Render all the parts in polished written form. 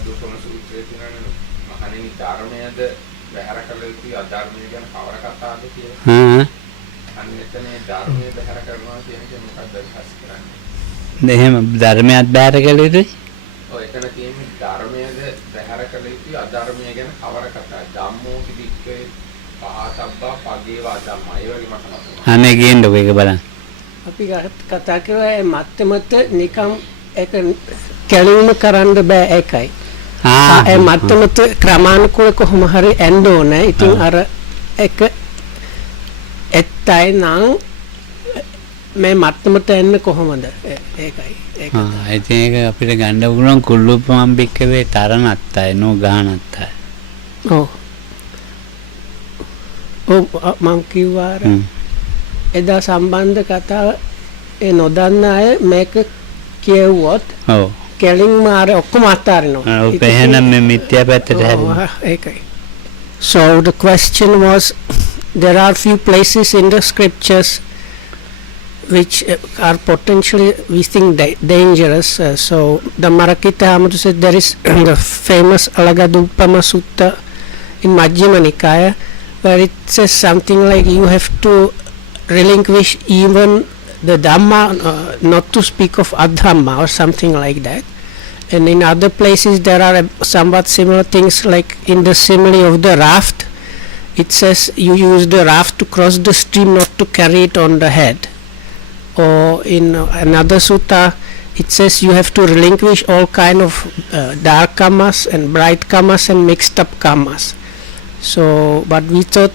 අලගදුපම සූත්‍රයේ තියෙන මහණෙනි ධර්මයේද බහැර කළ යුතුයි අධර්මය ගැන කවර කතාවද කියලා. අන්න එතනේ ධර්මයේ බහැර කරනවා කියන එක මොකක්ද අදහස් කරන්නේ? එහෙම ධර්මයක් බහැර කළ යුතුයි. ඔය එතන තියෙන්නේ ධර්මයේද බහැර කළ යුතුයි අධර්මය ගැන කවර කතාවද? ධම්මෝ කිදික්කේ පහතබ්බා පගේවා ධම්මා. ඒ වගේ මට මතකයි. අනේ ගේන්නකො ඒක බලන්න. අපි කතා කරා මත්තමත නිකම් ඒක කැලීම කරන්න බෑ ඒකයි. ඒ මත්තමත ක්‍රමානුකූල කොහොම හරි එන්න ඕනේ. ඉතින් අර එක එත්තයි නම් මේ මත්තමත එන්න කොහොමද? ඒකයි. ඒක. ඒක අපිට ගන්න පුළුවන් කුල්ලුපමම් බික්කවේ තරණත්තයි නෝගානත්තයි. ඔව්. මම කිව්වා එදා සම්බන්ධ කතාව ඒ නොදන්න අය මේක කියවුවොත් ඔව් කෙලින්ම අර ඔක්කොම අතාරිනවා. ඔව් එහෙනම් මේ මිත්‍යා පැත්තට හැරෙනවා. ඒකයි. So the question was there are few places in the scriptures which are potentially we think dangerous. So the Marakita Amadu said there is the famous Alagadupama Sutta in Majjhima Nikaya where it says something like you have to relinquish even the Dhamma, not to speak of Adhamma or something like that. And in other places there are somewhat similar things like in the simile of the raft. It says you use the raft to cross the stream, not to carry it on the head. Or in another sutta it says you have to relinquish all kind of dark karmas and bright karmas and mixed up karmas. So but we thought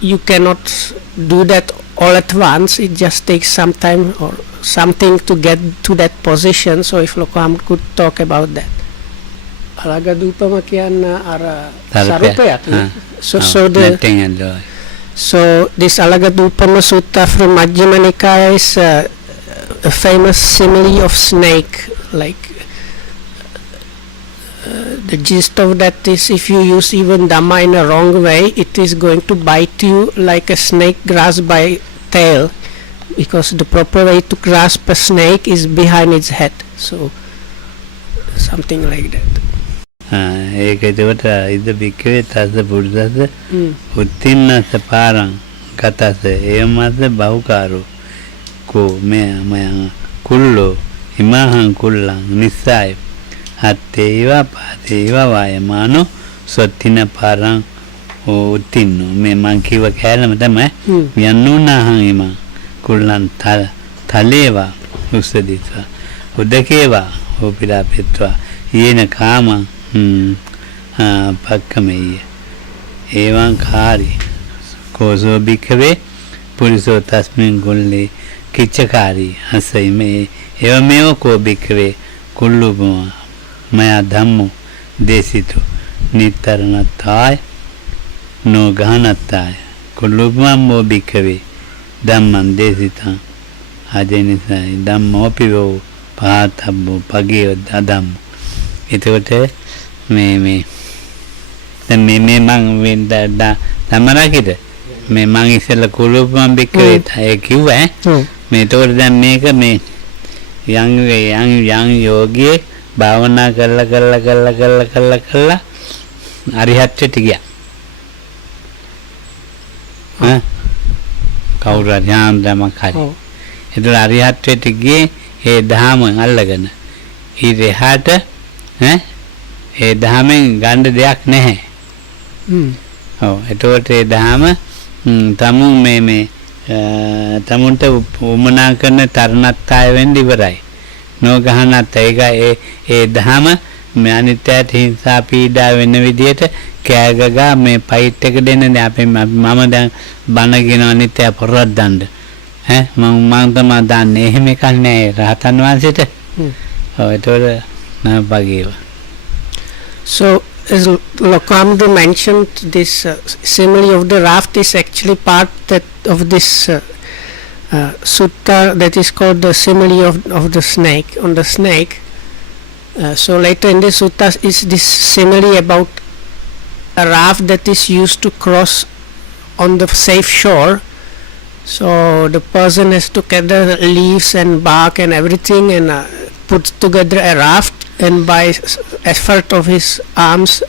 you cannot do that all at once. It just takes some time or something to get to that position. So if Lokam could talk about that. Alagadupama kiyanna ara sarupayak. So this Alagadupama Sutta from Majjhima Nikaya is a famous simile of snake. Like the gist of that is if you use even Dhamma in a wrong way, it is going to bite you like a snake grasp by tail, because the proper way to grasp a snake is behind its head. So something like that. ඒක එතකොට ඉද බික්කවේ තස්ස පුරුදස්ස උත්තින්නස්ස පාරං කතස්ස ඒමස්ස බහුකාරෝ කෝ මේ මයං කුල්ලෝ හිමහං කුල්ලං නිස්සාය හත්තේවා පාතේවා වායමානෝ සොත්තින පාරං උත්තින්නෝ මේ මං කිව්ව කෑලම තමයි යන්නුනාහං හිම කුල්ලං තලේවා උස්සදිත්වා උදකේවා ඕපිලාපෙත්වා යේන කාමං පක්කමෙය ඒවං කාරි කෝසෝ බික්කවේ පුරිසෝ තස්මින් කුල්ලේ කිච්චකාරී හසයි මේ එවමෙව කෝ බික්කවේ කුල්ලුපම මයා ධම්මෝ දේසිතෝ නිතරණතාය නොගහනතාය කුල්ලුපමෝ බික්කවේ ධම්මං දේසිතං ආදෙනිසයි ධම්මෝ පිවෝ පාතබ්බෝ පගේ අදම්ම. එතකොට මේ දැන් මේ මං වෙන්දා තමරකිට මේ මං ඉස්සෙල්ලා කුළුපම් බික්කේ ඒ කිව්වා මේ එතකොට දැන් මේක මේ යම් යෝගියේ භාවනා කරලා අරිහත්ත්වයට ගියා. කවුරු හරි ඥානදමක් හරි. එතකොට අරිහත්ත්වයට ගියේ ඒ ධාම අල්ලගෙන ඊට එහාට ඒ ධාමෙන් ගන්න දෙයක් නැහැ. ඔව් එතකොට ඒ ධාම තමුන් මේ තමුන්ට උමනා කරන තරණත්තාය වෙන්න ඉවරයි. නොගහනත් ඒක ඒ ධාම මේ අනිත්‍යයට හිංසා පීඩා වෙන විදියට කෑගගා මේ ෆයිට් එක දෙන්නේ අපි මම දැන් බන කියන අනිත්‍ය පොරද්දන්න මම තමයි දන්නේ එහෙම එකක් නෑ රහතන් වහන්සේට. ඔව් එතකොට නබගේව. So as Lokamdu mentioned, this simile of the raft is actually part of this sutta that is called the simile of the snake, on the snake. So later in this sutta is this simile about a raft that is used to cross on the safe shore. So the person has to gather leaves and bark and everything and put together a raft and by effort of his arms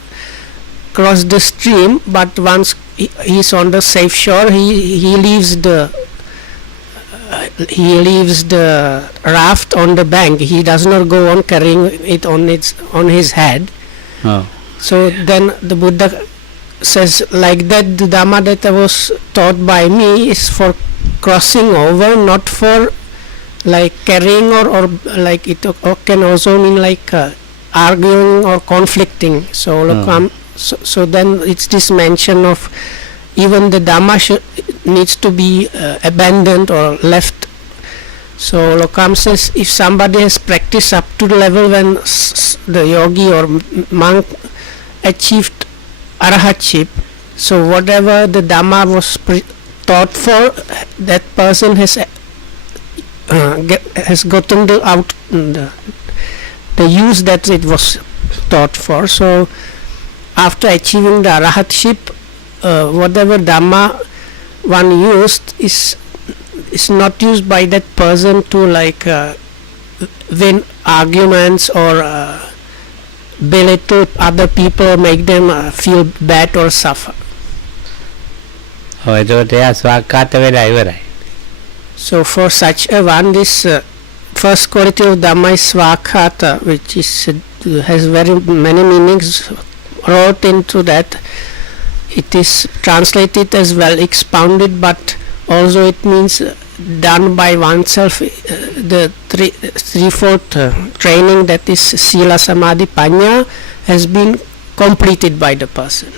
cross the stream, but once he's on the safe shore, he leaves the raft on the bank. He does not go on carrying it on his head. Oh. So then the Buddha says, like that, the Dhamma that was taught by me is for crossing over, not for like carrying or like it can also mean like arguing or conflicting. So look, so then it's this mention of even the Dhamma needs to be abandoned or left. So Lokam says, if somebody has practiced up to the level when the yogi or monk achieved arahatship, so whatever the Dhamma was taught for, that person has gotten the use that it was taught for. So after achieving the arahatship, whatever Dhamma one used is not used by that person to like win arguments or belittle other people, make them feel bad or suffer. So for such a one, this first quality of Dhamma is Swakhata, which has very many meanings wrote into that. It is translated as well expounded, but also it means done by oneself. The threefold training, that is Sila, Samadhi, Panya, has been completed by the person.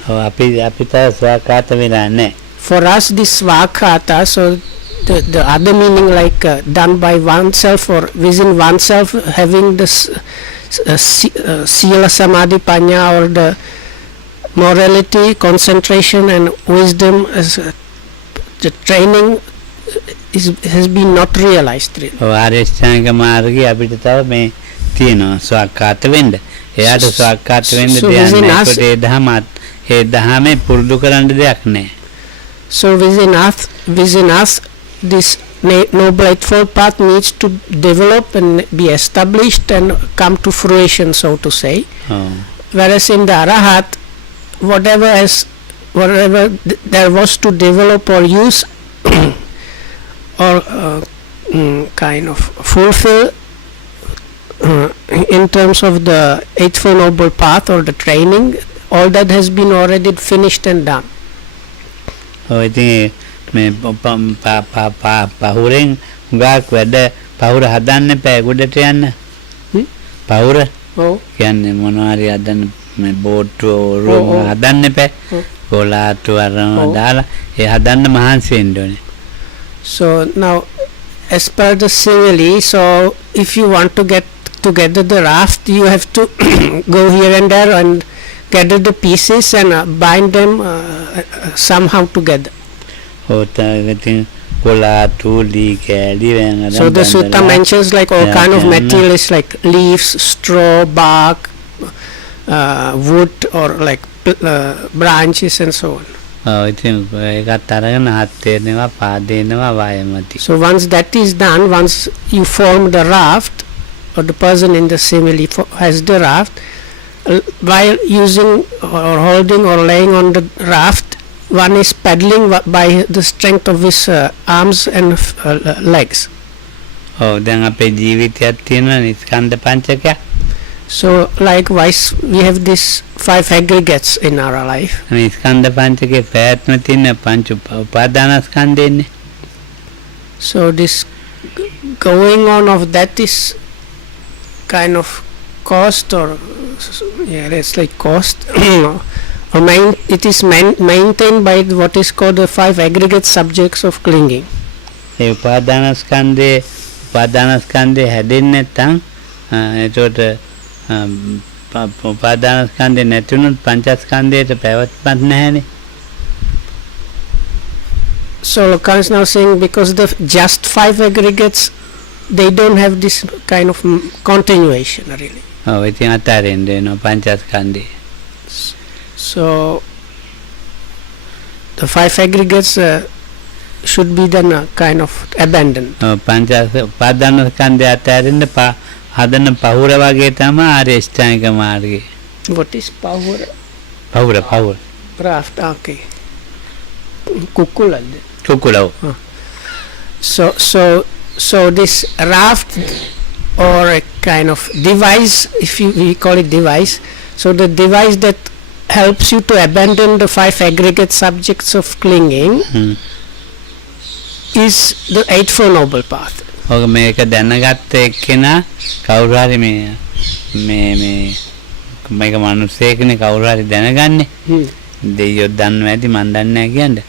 For us, this Swakhata, so the other meaning like done by oneself or within oneself, having this Sila, Samadhi, Panya, or the morality, concentration and wisdom as the training has been not realized really. ආරේෂ්ඨාංග මාර්ගයේ අපිට තව මේ තියෙනවා ස්වාක්කාත වෙන්න. එයාට ස්වාක්කාත වෙන්න දෙයක් නැහැ. ඒ දහමත් ඒ දහමේ පුරුදු කරන්න දෙයක් නැහැ. So within us this noble eightfold path needs to develop and be established and come to fruition, so to say. Whereas in the Arahat, whatever there was to develop or use or kind of fulfill in terms of the Eightfold Noble Path or the training, all that has been already finished and done. පහුරෙන් හුඟක් වැඩ පහුර හදන්න එපා ගොඩට යන්න. පහුර කියන්නේ මොනවාරි හදන්න මේ බෝට්ටු රෝම හදන්න එපා. ගෝලාටු අරම දාලා ඒ හදන්න මහන්සි වෙන්න ඕනේ. So now, as per the simile, so if you want to get together the raft, you have to go here and there and gather the pieces and bind them somehow together. So the sutta mentions like all kind of materials like leaves, straw, bark, wood, or like branches and so on. So once that is done, once you form the raft, or the person in the simile has the raft, while using or holding or laying on the raft, one is paddling by the strength of his arms and legs. So likewise, we have these 5 aggregates in our life. So this going on of that is kind of cost, or it's like cost. It is maintained by what is called the 5 aggregate subjects of clinging. උපාදානස්කන්ධය හැදෙන්නේ නැත්නම් ඒකට උපාදානස්කන්ධය නැතුණොත් පංචස්කන්ධයට පැවැත්මක් නැහැනේ. So Lokan is now saying because the just 5 aggregates, they don't have this kind of continuation really. ඉතින් අතාරින්න වෙනවා පංචස්කන්ධය. So the 5 aggregates should be then kind of abandoned. උපාදානස්කන්ධය අතාරින්න හදන පහුර වගේ තමයි ආර්ය අෂ්ටාංගික මාර්ගය. What is power? පහුර. Raft, okay. Kukulad. කුකුලව. So this raft or a kind of device, we call it device. So the device that helps you to abandon the 5 aggregate subjects of clinging is the Eightfold Noble Path. ඔක මේක දැනගත්ත එක්කෙනා කවුරු හරි මේක මිනිස්සෙක්නේ කවුරු හරි දැනගන්නේ. දෙයියෝ දන්නවා ඇති මන් දන්නේ නැහැ කියන්නේ.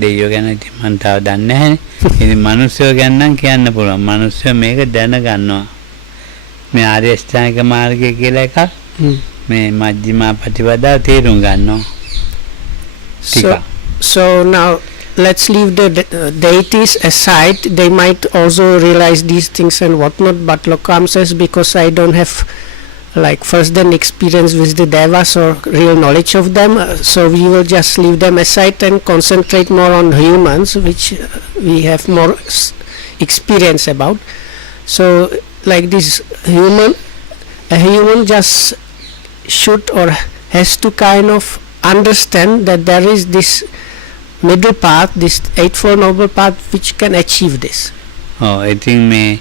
දෙයියෝ ගැන ඉතින් මන් තාම දන්නේ නැහැනේ. ඉතින් මිනිස්සුયો ගැන නම් කියන්න පුළුවන්. මිනිස්සුયો මේක දැනගන්නවා. මේ ආර්ය අෂ්ටාංගික මාර්ගය කියලා එකක් මේ මජ්ක්‍ධිමා ප්‍රතිපදාව තේරුම් ගන්නවා. So now let's leave the deities aside. They might also realize these things and whatnot, but Lokam says because I don't have like first then experience with the devas or real knowledge of them, so we will just leave them aside and concentrate more on humans, which we have more experience about. So like this a human just should or has to kind of understand that there is this middle path, this Eightfold Noble Path, which can achieve this. ඉතින් මේ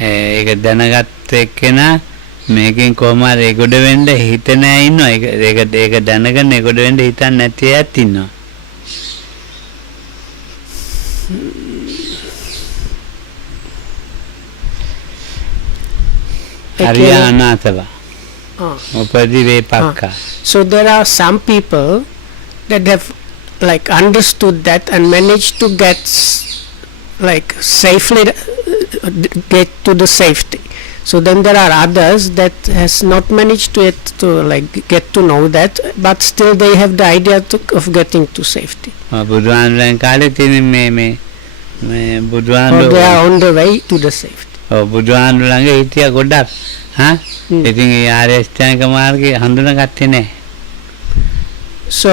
ඒක දැනගත්ත එක්කෙනා මේකෙන් කොහොම හරි ඒගොඩ වෙන්න හිතන අය ඉන්නවා. ඒක දැනගෙන ඒගොඩ වෙන්න හිතන්නේ නැති අයත් ඉන්නවා. හරිය අනාතව. උපදී වේපක්කා. So there are some people that have like understood that and managed to get like safely get to the safety. So then there are others that has not managed to like get to know that, but still they have the idea of getting to safety. බුදුහාමුදුරන් කාලේ තියෙන මේ බුදුහාමුදුර they are on the way to the safety. බුදුහාමුදුර ළඟ හිටියා ගොඩක්. ඉතින් ඒ ආර්ය අෂ්ටාංගික මාර්ගය හඳුනාගත්තේ නැහැ. So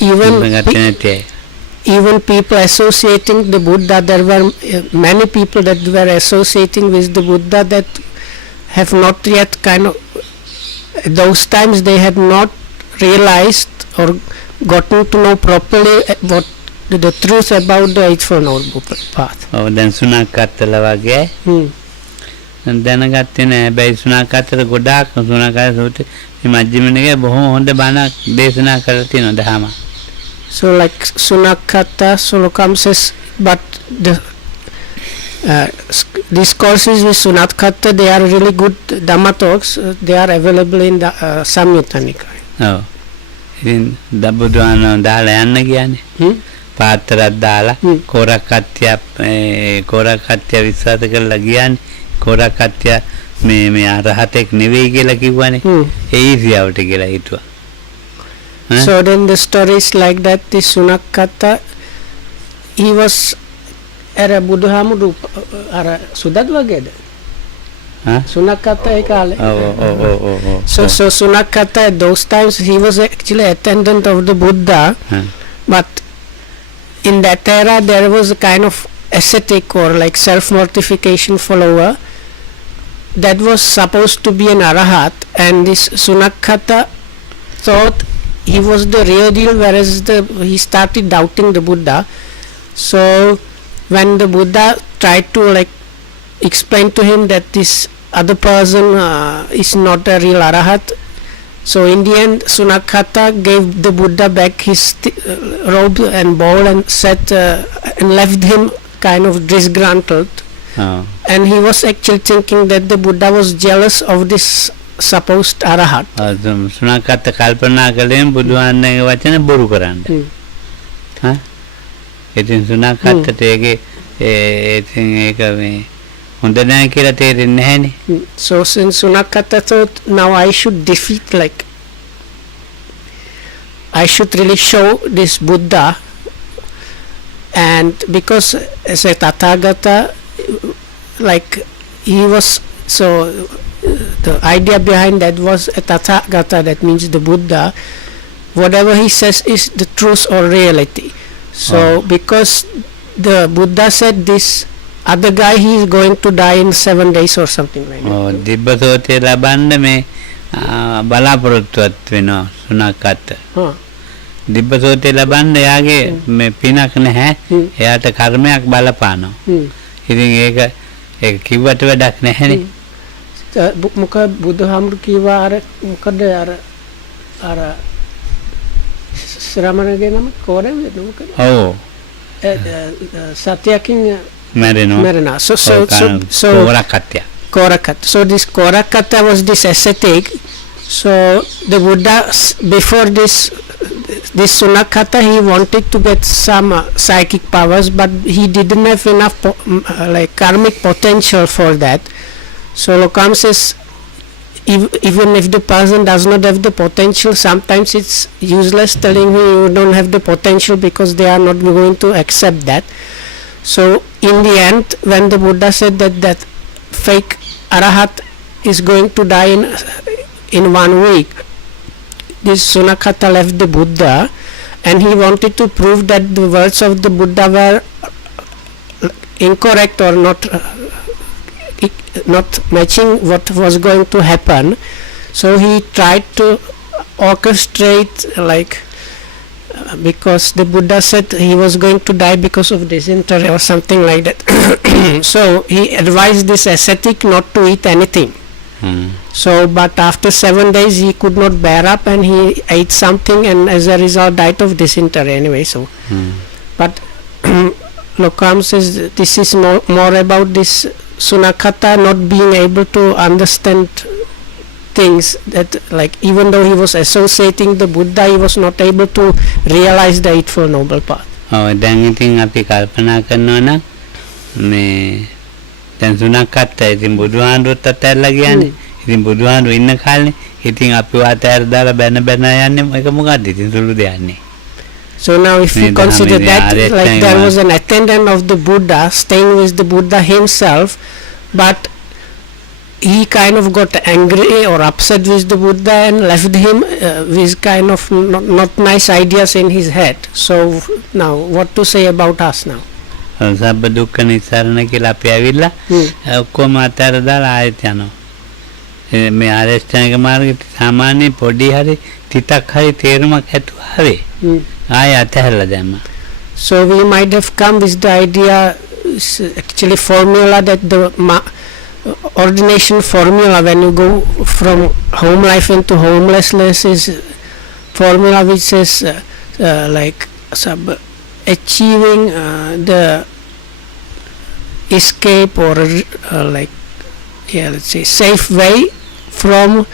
even people associating the Buddha, there were many people that were associating with the Buddha that have not yet kind of, those times they had not realized or gotten to know properly what the truth about the Eightfold Noble Path. දැන් සුණක්කත්තල වගේ දැනගත්තේ නැහැ. හැබැයි සුණක්කත්තල ගොඩාක් සුණක්කත්තල සූත්‍රය මේ මජ්ක්‍ධිම නිකායේ බොහොම හොඳ බණක් දේශනා කරලා තියෙනවා දහම. So like Sunakata, Sulokam says, but the discourses with Sunakata, they are really good Dhamma talks. They are available in the Samyutta Nikaya. Oh, in Dabudwana Dala Anagani, Patra Dala, Korakatya Visatakal Lagian, Korakatya me Arahatek Nivegi Lakiwane, easy out to get it. So then the story is like that. This Sunakata, he was era Buddhamudu ara Sudad Vageda. Sunakata ekale. So Sunakata at those times he was actually attendant of the Buddha, but in that era there was a kind of ascetic or like self-mortification follower that was supposed to be an arahat, and this Sunakata thought he was the real deal, whereas he started doubting the Buddha. So when the Buddha tried to like explain to him that this other person is not a real arahat, so in the end Sunakata gave the Buddha back his robe and bowl and said and left him kind of disgruntled. And he was actually thinking that the Buddha was jealous of this supposed arahat. Sunakata kalpana කළෙන් බුදුහාමුදුරන්ගේ වචන බොරු කරන්න. ඉතින් සුණක්කත්තට ඒකේ ඉතින් ඒක මේ හොඳ නැහැ කියලා තේරෙන්නේ නැහැනේ. So since Sunakata thought now I should defeat, like I should really show this Buddha, and because as a Tathagata, like he was, so the idea behind that was a Tathagata, that means the Buddha, whatever he says is the truth or reality. So because the Buddha said this other guy, he is going to die in 7 days or something like that. ඔව් දිබ්බසෝතේ ලබන්න මේ බලාපොරොත්තුවත් වෙනවා සුනක්කත්. Huh. දිබ්බසෝතේ ලබන්න එයාගේ මේ පිනක් නැහැ. එයාට කර්මයක් බලපානවා. ඉතින් ඒක කිව්වට වැඩක් නැහැනේ. මොකද බුදුහාමුදුරු කිව්වා අර මොකද අර ශ්‍රමණගේ නම කොරෙන්ද මොකද? ඔව්. සත්‍යකින් මැරෙනවා. Marina. So Korakatya. Korakata. So this Korakata was this ascetic. So the Buddha, before this Sunakata, he wanted to get some psychic powers, but he didn't have enough like karmic potential for that. So Lokam says, even if the person does not have the potential, sometimes it's useless telling him you don't have the potential, because they are not going to accept that. So in the end, when the Buddha said that fake Arahat is going to die in 1 week, this Sunakata left the Buddha, and he wanted to prove that the words of the Buddha were incorrect or not matching what was going to happen. So he tried to orchestrate, like, because the Buddha said he was going to die because of dysentery or something like that. So he advised this ascetic not to eat anything. So but after 7 days he could not bear up, and he ate something, and as a result died of dysentery anyway. So but Lokam says this is more about this Sunakata not being able to understand things, that like even though he was associating the Buddha, he was not able to realize the Eightfold Noble Path. දැන් ඉතින් අපි කල්පනා කරනවා නම් මේ දැන් සුනක්කත් ඉතින් බුදුහාඳුත් අතහැරලා ගියානේ. ඉතින් බුදුහාඳු ඉන්න කාලේ ඉතින් අපි වාතයර දාලා බැන යන්නේ ඒක මොකද්ද ඉතින් සුළු දෙයක්. So now if we consider that, like there was an attendant of the Buddha staying with the Buddha himself, but he kind of got angry or upset with the Buddha and left him with kind of not nice ideas in his head. So now what to say about us now? සබ්බ දුක්ඛ නිස්සාරණ කියලා අපි ඇවිල්ලා ඔක්කොම අතර දාලා ආයෙත් යනවා. මේ ආරෂ්ඨාංග මාර්ගයේ සාමාන්‍ය පොඩි හරි තිතක් හරි තේරුමක් ඇතුව හරි ආයෙ අතහැරලා දැම්මා. So we might have come with the idea, actually formula, that the ordination formula when you go from home life into homelessness is formula which says like achieving the escape or like let's say safe way from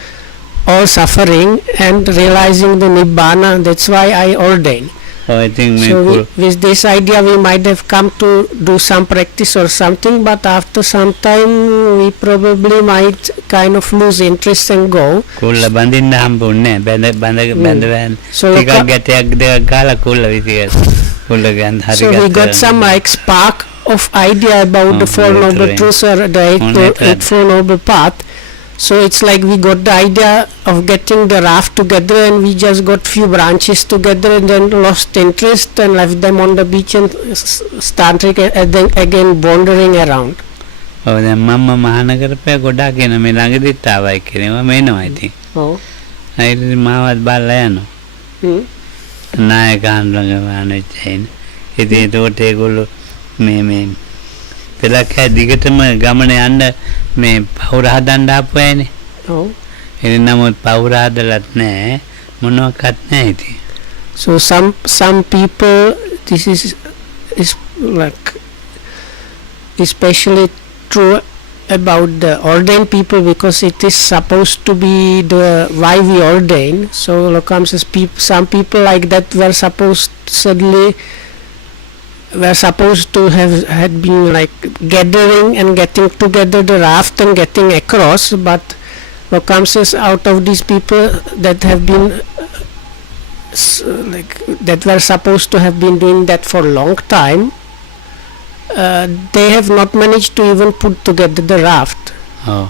all suffering and realizing the Nibbana. That's why I ordain. I think So with this idea we might have come to do some practice or something, but after some time we probably might kind of lose interest and go. කුල්ල බඳින්න හම්බුන්නේ බඳ So ටිකක් ගැටයක් දෙකක් ගහලා කුල්ල විසිය කුල්ල ගන්න හරි So we got some like spark of idea about the Four Noble Truths or the Eightfold Noble Path. So it's like we got the idea of getting the raft together, and we just got few branches together and then lost interest and left them on the beach and started again wandering around. ඔව් දැන් මම මහාන කරපෑ ගොඩාක් එන මේ ළඟදිත් ආවයි කියනවා මේනවා ඉතින්. ඔව්. අයිති මාවත් බලලා යනවා. නායකයන් ළඟ වහනෙච්චයින්. ඉතින් ඒකට ඒගොල්ලෝ මේ පෙලක් දිගටම ගමන යන්න මේ පවුර හදන්න ආපු අයනේ. ඔව්. ඉතින් නමුත් පවුර හදලත් නැහැ මොනවාක්වත් නැහැ ඉතින්. So some people, this is like especially true about the ordained people, because it is supposed to be the why we ordain. So Lokam says some people like that were supposed to have had been like gathering and getting together the raft and getting across, but Lokam says out of these people that have been like that were supposed to have been doing that for a long time, they have not managed to even put together the raft. ඔව්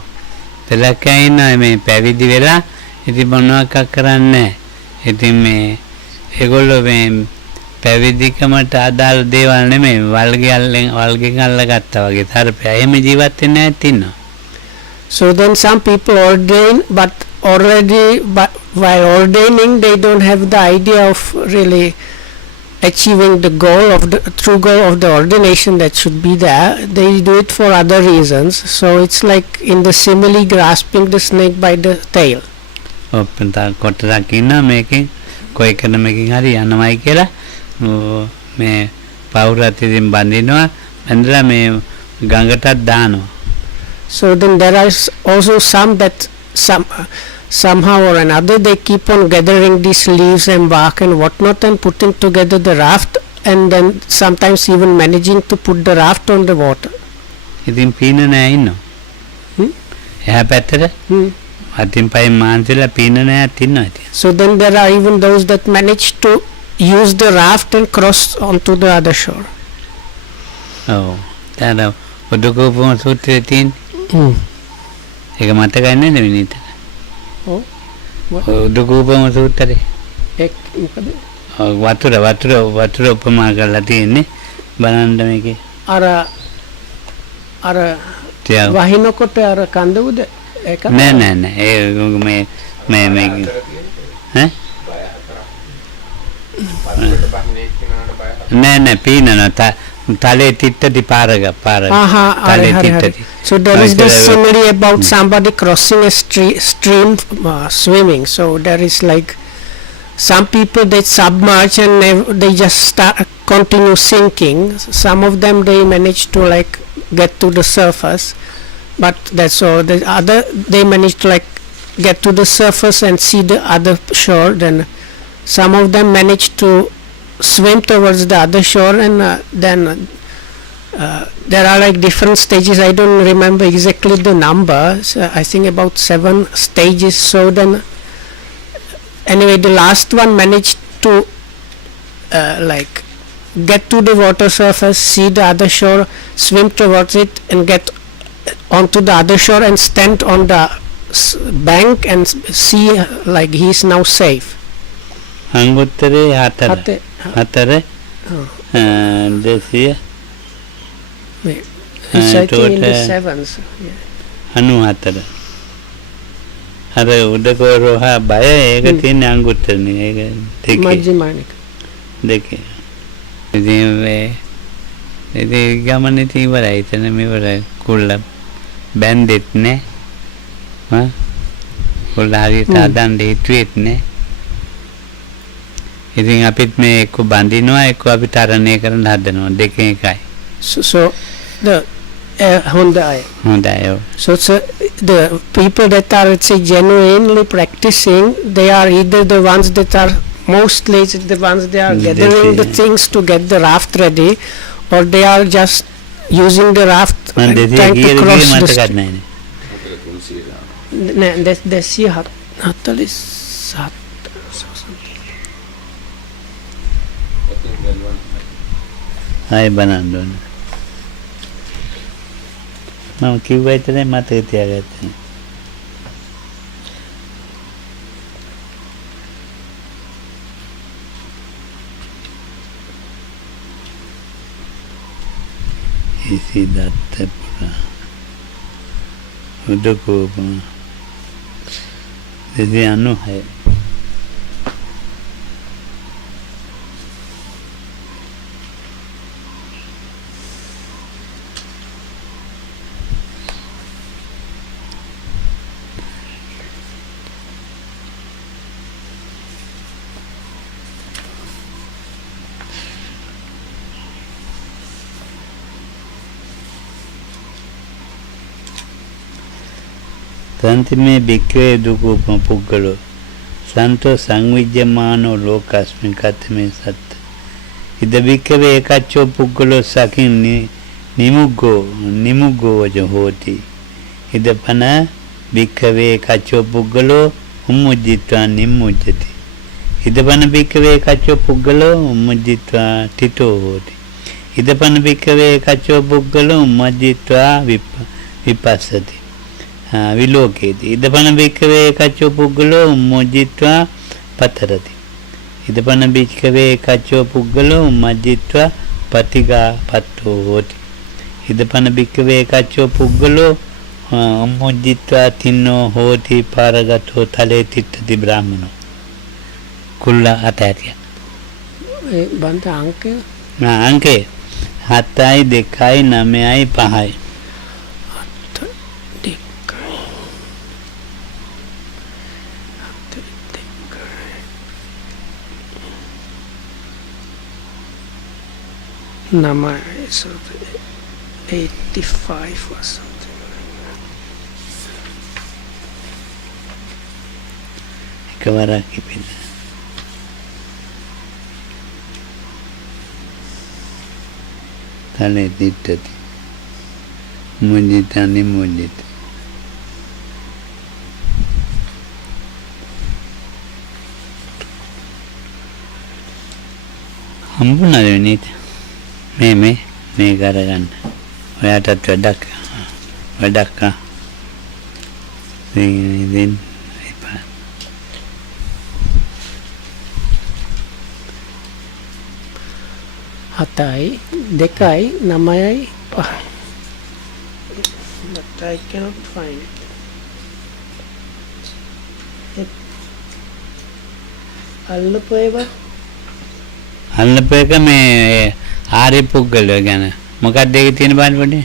පෙලකයින මේ පැවිදි වෙලා ඉතින් මොනවාක් කරන්නේ. ඉතින් මේ ඒගොල්ලෝ මේ පැවිදිකමට අදාළ දේවල් නෙමෙයි වල්ගෙන් අල්ලගත්තා වගේ තරපය. එහෙම ජීවත් වෙන්න ඇත් ඉන්නවා. So then some people ordain, but already by ordaining they don't have the idea of really achieving the goal of the true goal of the ordination that should be there. They do it for other reasons. So it's like in the simile grasping the snake by the tail. ඔප්පන්ත කොටසක් ඉන්නවා මේකෙන් කොයි කරන මේකෙන් හරි යනවයි කියලා මේ පවුරත් ඉතින් බඳිනවා බඳලා මේ ගඟටත් දානවා. So then there are also some that somehow or another they keep on gathering these leaves and bark and whatnot and putting together the raft, and then sometimes even managing to put the raft on the water. ඉතින් පීන නෑ ඉන්නවා. එහා පැත්තට අතින් පයින් මාන්සිලා පීන නෑත් ඉන්නවා ඉතින්. So then there are even those that manage to use the raft and cross onto the other shore. ඔව්. දැන් උඩකෝපම සූත්‍රයේ තියෙන ඒක මතකයි නේද විනීත? ඔව්. උඩකෝපම සූත්‍රයේ එක් මොකද? වතුර උපමා කරලා තියෙන්නේ බලන්න මේකේ. අර වහිනකොට අර කඳ උද ඒක නෑ ඒ මේ ඈ නෑ පීනනවා තලේ තිත්තටි පාරක තලේ තිත්තටි. So there is this simile about somebody crossing a stream swimming. So there is like some people they submerge and they just continue sinking. Some of them they manage to like get to the surface, but that's all. The other they manage to like get to the surface and see the other shore. Then some of them manage to swim towards the other shore, and then there are like different stages. I don't remember exactly the number. I think about 7 stages. So then anyway the last one managed to like get to the water surface, see the other shore, swim towards it and get onto the other shore and stand on the bank and see like he is now safe. අංගුත්තරේ 4 200 It's I think in the 7s. Yeah. 94 අර උඩකෝරෝහා බය ඒක තියෙන අංගුත්තරනේ ඒක දෙකේ මජ්ක්‍ධිමානික දෙකේ ඉතින් ගමනේ ඉවරයි එතන මෙවරයි කුල්ල බැන්දෙත් නෑ කුල්ල හරියට හදන්න හිතුවෙත් නෑ. ඉතින් අපිත් මේ එක්ක බඳිනවා එක්ක අපි තරණය කරන්න හදනවා දෙකෙන් එකයි. So the හොඳයි. So the people that are, let's say, genuinely practicing, they are either the ones that are mostly the ones they are gathering the things to get the raft ready, or they are just using the raft and trying to cross the stream. ආයි බලන්න ඕන. මම කිව්වා ඉතින් මතක තියාගත්තා. ඉසිදත්ත පුරා උඩකෝපම 296 Santime bhikkhave dukupam puggalo santo sanvijyamano lokasmin katme sat ida bhikkhave ekaccho puggalo sakin nimuggo vaja hoti ida pana bhikkhave ekaccho puggalo ummujjitva nimmujjati ida pana bhikkhave ekaccho puggalo ummujjitva tito hoti ida pana bhikkhave ekaccho puggalo ummujjitva vipassati විලෝකේති ඉදපන බික්කවේ කච්චෝ පුද්ගලෝ මොජ්ජිත්වා පතරති ඉදපන බික්කවේ කච්චෝ පුද්ගලෝ මජ්ජිත්වා පටිගා පත්තෝ හෝති. ඉදපන බික්කවේ කච්චෝ පුද්ගලෝ උම්මුජ්ජිත්වා තින්නෝ හෝති පාරගතෝ තලේ තිට්ඨති බ්‍රාහ්මනෝ. කුල්ල අතහැරිය. බන්ත අංකය අංකේ 7යි 2යි 9යි 5යි. Nama is 85 or something. එකවරක් ඉපින. තලේ තිට්ඨති. මුජ්ජිතනි මුජ්ජිත. හම්බුණාද නේද? මේ කරගන්න. ඔයාටත් වැඩක් දෙන්න එපා. හතයි 2යි 9යි 5යි. But I cannot find it. අල්ලපේව අල්ලපේක මේ ආර්ය පුද්ගලය ගැන මොකක්ද ඒකේ තියෙන බලන්න පොඩි.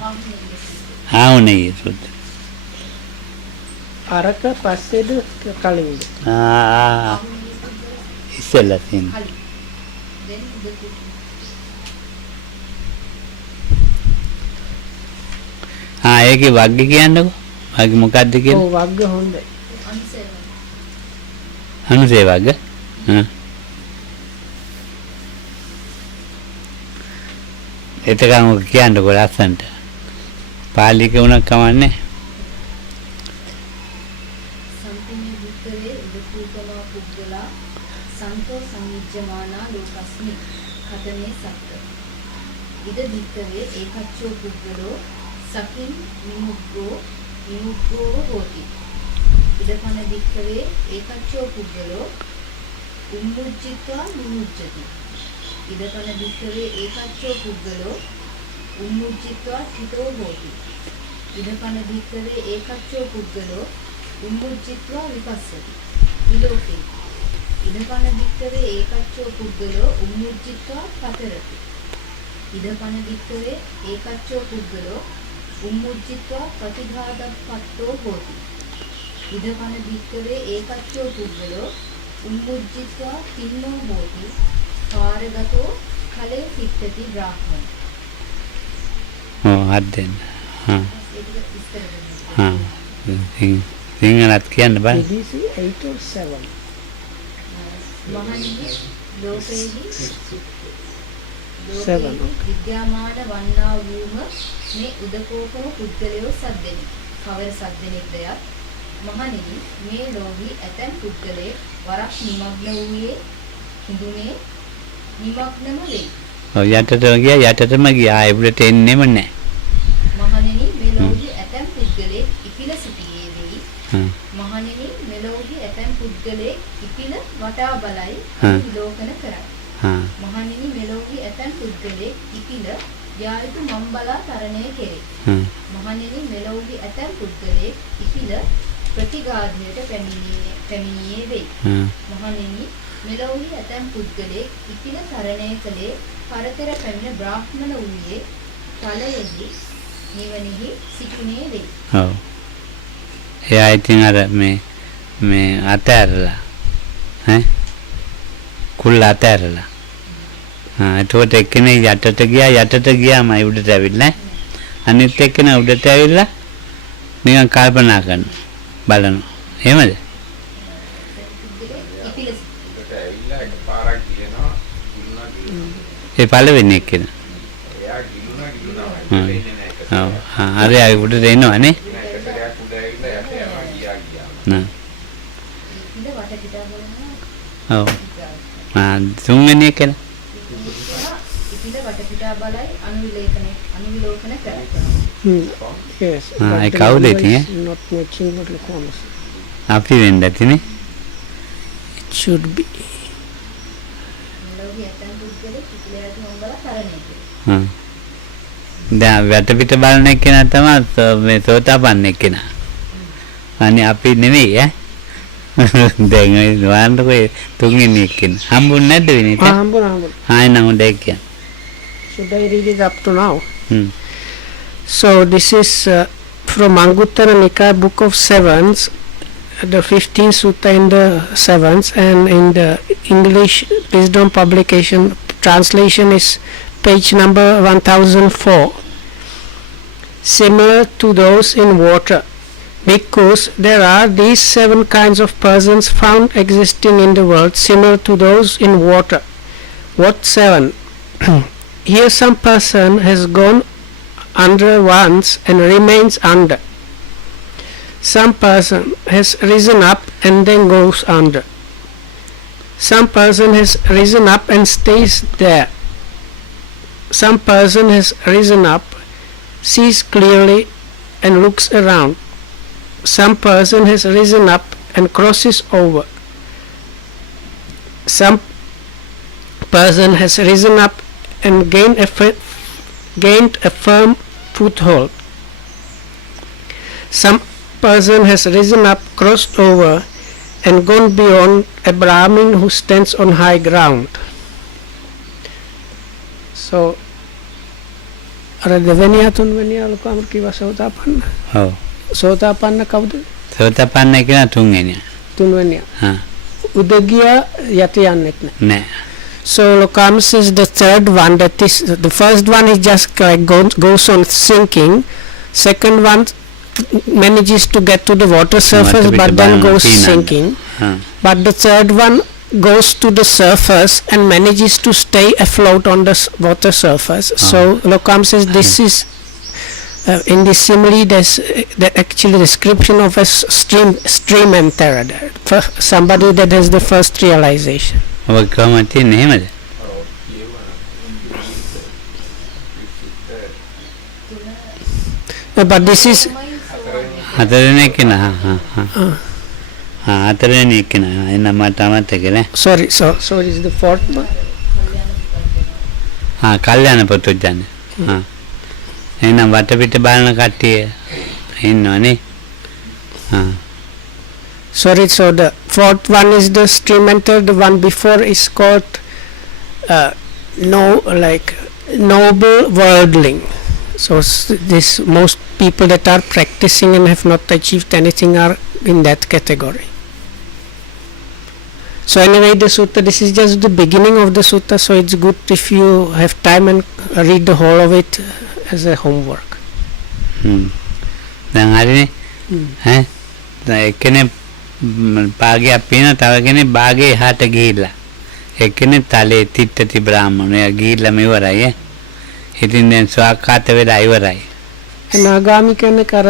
ආවුනේ සුද්ධ. අරක පස්සේද කලින්ද? ඉස්සෙල්ලා තියෙන. ඒකේ වග්ග කියන්නකෝ. වග්ග මොකක්ද කියලා? ඔව් වග්ග හොඳයි. අනුසේ වග්ග. එතකම කියන්නකෝ ලස්සන්ට. පාලික වුණා කමන්නේ. සම්පූර්ණ විතරේ උදකූපමා පුද්ගලා සන්තෝ සංයුජ්ජමානා ලෝකස්මි කතනේ සත්ත. ඉද විතරේ ඒකච්චෝ පුද්ගලෝ සකින් විමුක්ඛෝ හෝති. ඉදපන විතරේ ඒකච්චෝ පුද්ගලෝ උම්මුජ්ජිත්වා විමුච්ඡති. ඉදපන විතරේ ඒකච්චෝ පුද්ගලෝ උම්මුජ්ජිත්වා හිතෝ හෝති. ඉදපන විතරේ ඒකච්චෝ පුද්ගලෝ උම්මුජ්ජිත්වා විපස්සති. විලෝකේ. ඉදපන විතරේ ඒකච්චෝ පුද්ගලෝ උම්මුජ්ජිත්වා පතරති. ඉදපන විතරේ ඒකච්චෝ පුද්ගලෝ උම්මුජ්ජිත්වා ප්‍රතිඝාතපත්තෝ හෝති. ඉදපන විතරේ ඒකච්චෝ පුද්ගලෝ උම්මුජ්ජිත්වා තින්නෝ හෝති. පාරගතෝ කලේ සිටති බ්‍රාහ්මණ. හදෙන්. සිංහලත් කියන්න බෑ. BBC 8 or 7. මහණෙනි ලෝකයේහි 7. විද්‍යාමාන වන්නා වූම මේ උදකෝපම පුද්ගලයෝ සද්දෙනි. කවර සද්දෙනෙක්ද යත් මහණෙනි මේ ලෝහි ඇතැම් පුද්ගලයෙක් වරක් නිමග්න වූයේ හිඳුනේ නිමග්නම වෙයි. ඔය යටට ගියා යටටම ගියා ඒකට එන්නෙම නැහැ. මහණෙනි මේ ලෝහි ඇතැම් පුද්ගලයෙක් ඉපිල සිටියේ වෙයි. මහණෙනි මේ ලෝහි ඇතැම් පුද්ගලයෙක් ඉපිල වටා බලයි විලෝකන කරයි. මහණෙනි මේ ලෝහි ඇතැම් පුද්ගලයෙක් ඉපිල යායුතු මම් බලා තරණය කෙරේ. මහණෙනි මේ ලෝහි ඇතැම් පුද්ගලයෙක් ඉපිල ප්‍රතිඝාතයට පැමිණියේ වෙයි. මහණෙනි මෙලොවහි ඇතැම් පුද්ගලයෙක් ඉපිල තරණය කළේ පරතර පැමිණ බ්‍රාහ්මණ වූයේ තලයෙහි නිවනෙහි සිටුනේ වෙයි. ඔව්. එයා ඉතින් අර මේ අතෑරලා කුල්ල අතෑරලා. එතකොට එක්කෙනෙක් යටට ගියාමයි උඩට ඇවිල්ලා. අනිත් එක්කෙනා උඩට ඇවිල්ලා නිකන් කල්පනා කරනවා. බලනවා. එහෙමද? ඒ පළවෙනි එක්කෙනා. එයා ගිලුණා. හරි ආයි උඩට එනවා නේ. නෑ. ඉඳ වට පිටා බලනවා. ඔව්. තුන්වෙනි එක්කෙනා. ඉතින් වට පිටා බලයි අනුවිලෝකන කරයි. Yes. ඒ කවුද ඉතින්? Not matching what you promise. අපි වෙන්න ඇතිනේ. It should be. මෙලොවදී ඇතැම් පුද්ගලෙක් ඉපිලයට හොම්බලා තරණය කෙරේ. හ්ම්. දැන් වැටපිට බලන එක්කෙනා තමයි මේ සෝතාපන්න එක්කෙනා. අනේ අපි නෙවෙයි ඈ. දැන් ඒ වන්දකෝ තුන්වෙනි එක්කෙනා. හම්බුනේ නැද්ද විනිත? හම්බුණා. ආයෙ නම් දෙයක් කියන්න. Should I read it up to now? Hmm. So this is from Anguttara Nikaya Book of Sevens, the 15th Sutta in the Sevens, and in the English Wisdom publication translation is page number 1004. Similar to those in water, because there are these 7 kinds of persons found existing in the world, similar to those in water. What 7? Here some person has gone under once and remains under. Some person has risen up and then goes under. Some person has risen up and stays there. Some person has risen up, sees clearly and looks around. Some person has risen up and crosses over. Some person has risen up and gained a firm foothold. Some person has risen up, crossed over, and gone beyond a Brahmin who stands on high ground. So, අර දෙවෙනියා තුන්වෙනියා ලොකු අමර කිව්වා සෝතාපන්න. ඔව්. සෝතාපන්න කවුද? සෝතාපන්න එක්කෙනා තුන්වෙනියා. තුන්වෙනියා. හා. උදගියා යත යන්නෙත් නැහැ. නෑ. So Lokam says the third one, that is the first one is just like goes on sinking. Second one manages to get to the water surface but then goes sinking. But the third one goes to the surface and manages to stay afloat on the water surface. So Lokam says this is in this simile there's the actual description of a stream enterer, somebody that has the first realization. ඔබ කොහොමද තියන්නේ එහෙමද? But this is හතරවෙනි එක්කෙනා. හතරවෙනි එක්කෙනා එන්න මට අමතක නෑ. sorry, so it is the fourth one. කල්යාණ පුත්‍රයන්. එහෙනම් වටපිට බලන කට්ටිය ඉන්නවනේ. Sorry, so the fourth one is the stream enter. The one before is called noble worldling. So this most people that are practicing and have not achieved anything are in that category. So anyway, the sutta, this is just the beginning of the sutta, so it's good if you have time and read the whole of it as a homework. දැන් හරිනේ. ඈ දැන් භාගයක් පේන තව කෙනෙක් භාගේ එහාට ගිහිල්ලා එක්කෙනෙක් තලේ තිට්ටති බ්‍රාහ්මණයා ගිහිල්ලා මෙවරයි ඈ ඉතින් දැන් ස්වාක්ඛාත වෙලා ඉවරයි අනාගාමී කෙනෙක් අර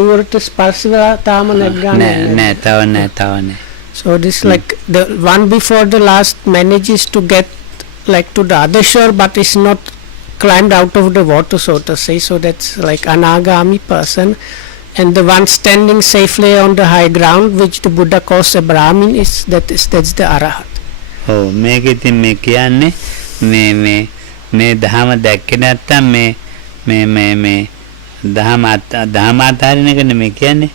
ඉවරට ස්පර්ශ වෙලා තාම නැග්ගන්නේ නෑ තව නෑ so this like the one before the last manages to get like to the other shore but is not climbed out of the water, so to say, so that's like anagami person. And the one standing safely on the high ground, which the Buddha calls a Brahmin, that's the Arahat. Oh, මේක ඉතින් මේ කියන්නේ මේ ධහම දැක්කේ නැත්තම් මේ ධහම අතාරින එක නෙමෙයි කියන්නේ.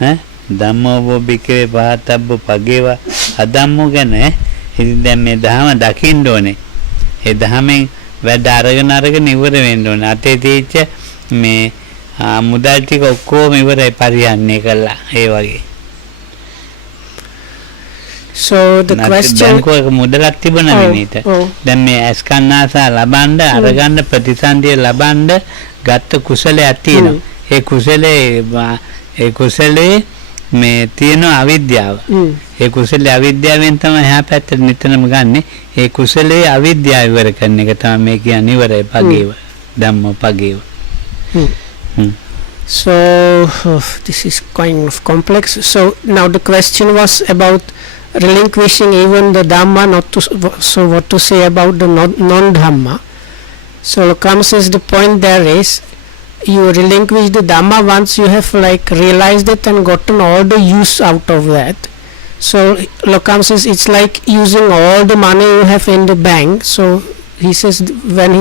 ඈ ධම්මෝ බොබිකේ පහතබ්බ පගේවා අධම්මෝ කියන්නේ ඉතින් දැන් මේ ධහම දකින්න ඕනේ. ඒ ධහමෙන් වැඩ අරගෙන ඉවර වෙන්න ඕනේ. අතේ තීච්ච මේ මුදල් ටික ඔක්කොම ඉවරයි පරිහරණය කළා ඒ වගේ. So the question බැංකුවක මුදලක් තිබුණා විනීත. දැන් මේ ඇස්කන්නාසා ලබන්න අරගන්න ප්‍රතිසන්දිය ලබන්න ගත්ත කුසලයක් තියෙනවා. ඒ කුසලේ මේ තියෙන අවිද්‍යාව. ඒ කුසලයේ අවිද්‍යාවෙන් තමයි එහා පැත්තට නිතරම ගන්නෙ. ඒ කුසලයේ අවිද්‍යාව ඉවර කරන එක තමයි මේ කියන්නේ ඉවරයි පගේව. ධම්ම පගේව. So this is kind of complex. So now the question was about relinquishing even the Dhamma, so what to say about the non-Dhamma. So Lokam says the point there is you relinquish the Dhamma once you have like realized it and gotten all the use out of that. So Lokam says it's like using all the money you have in the bank. So he says when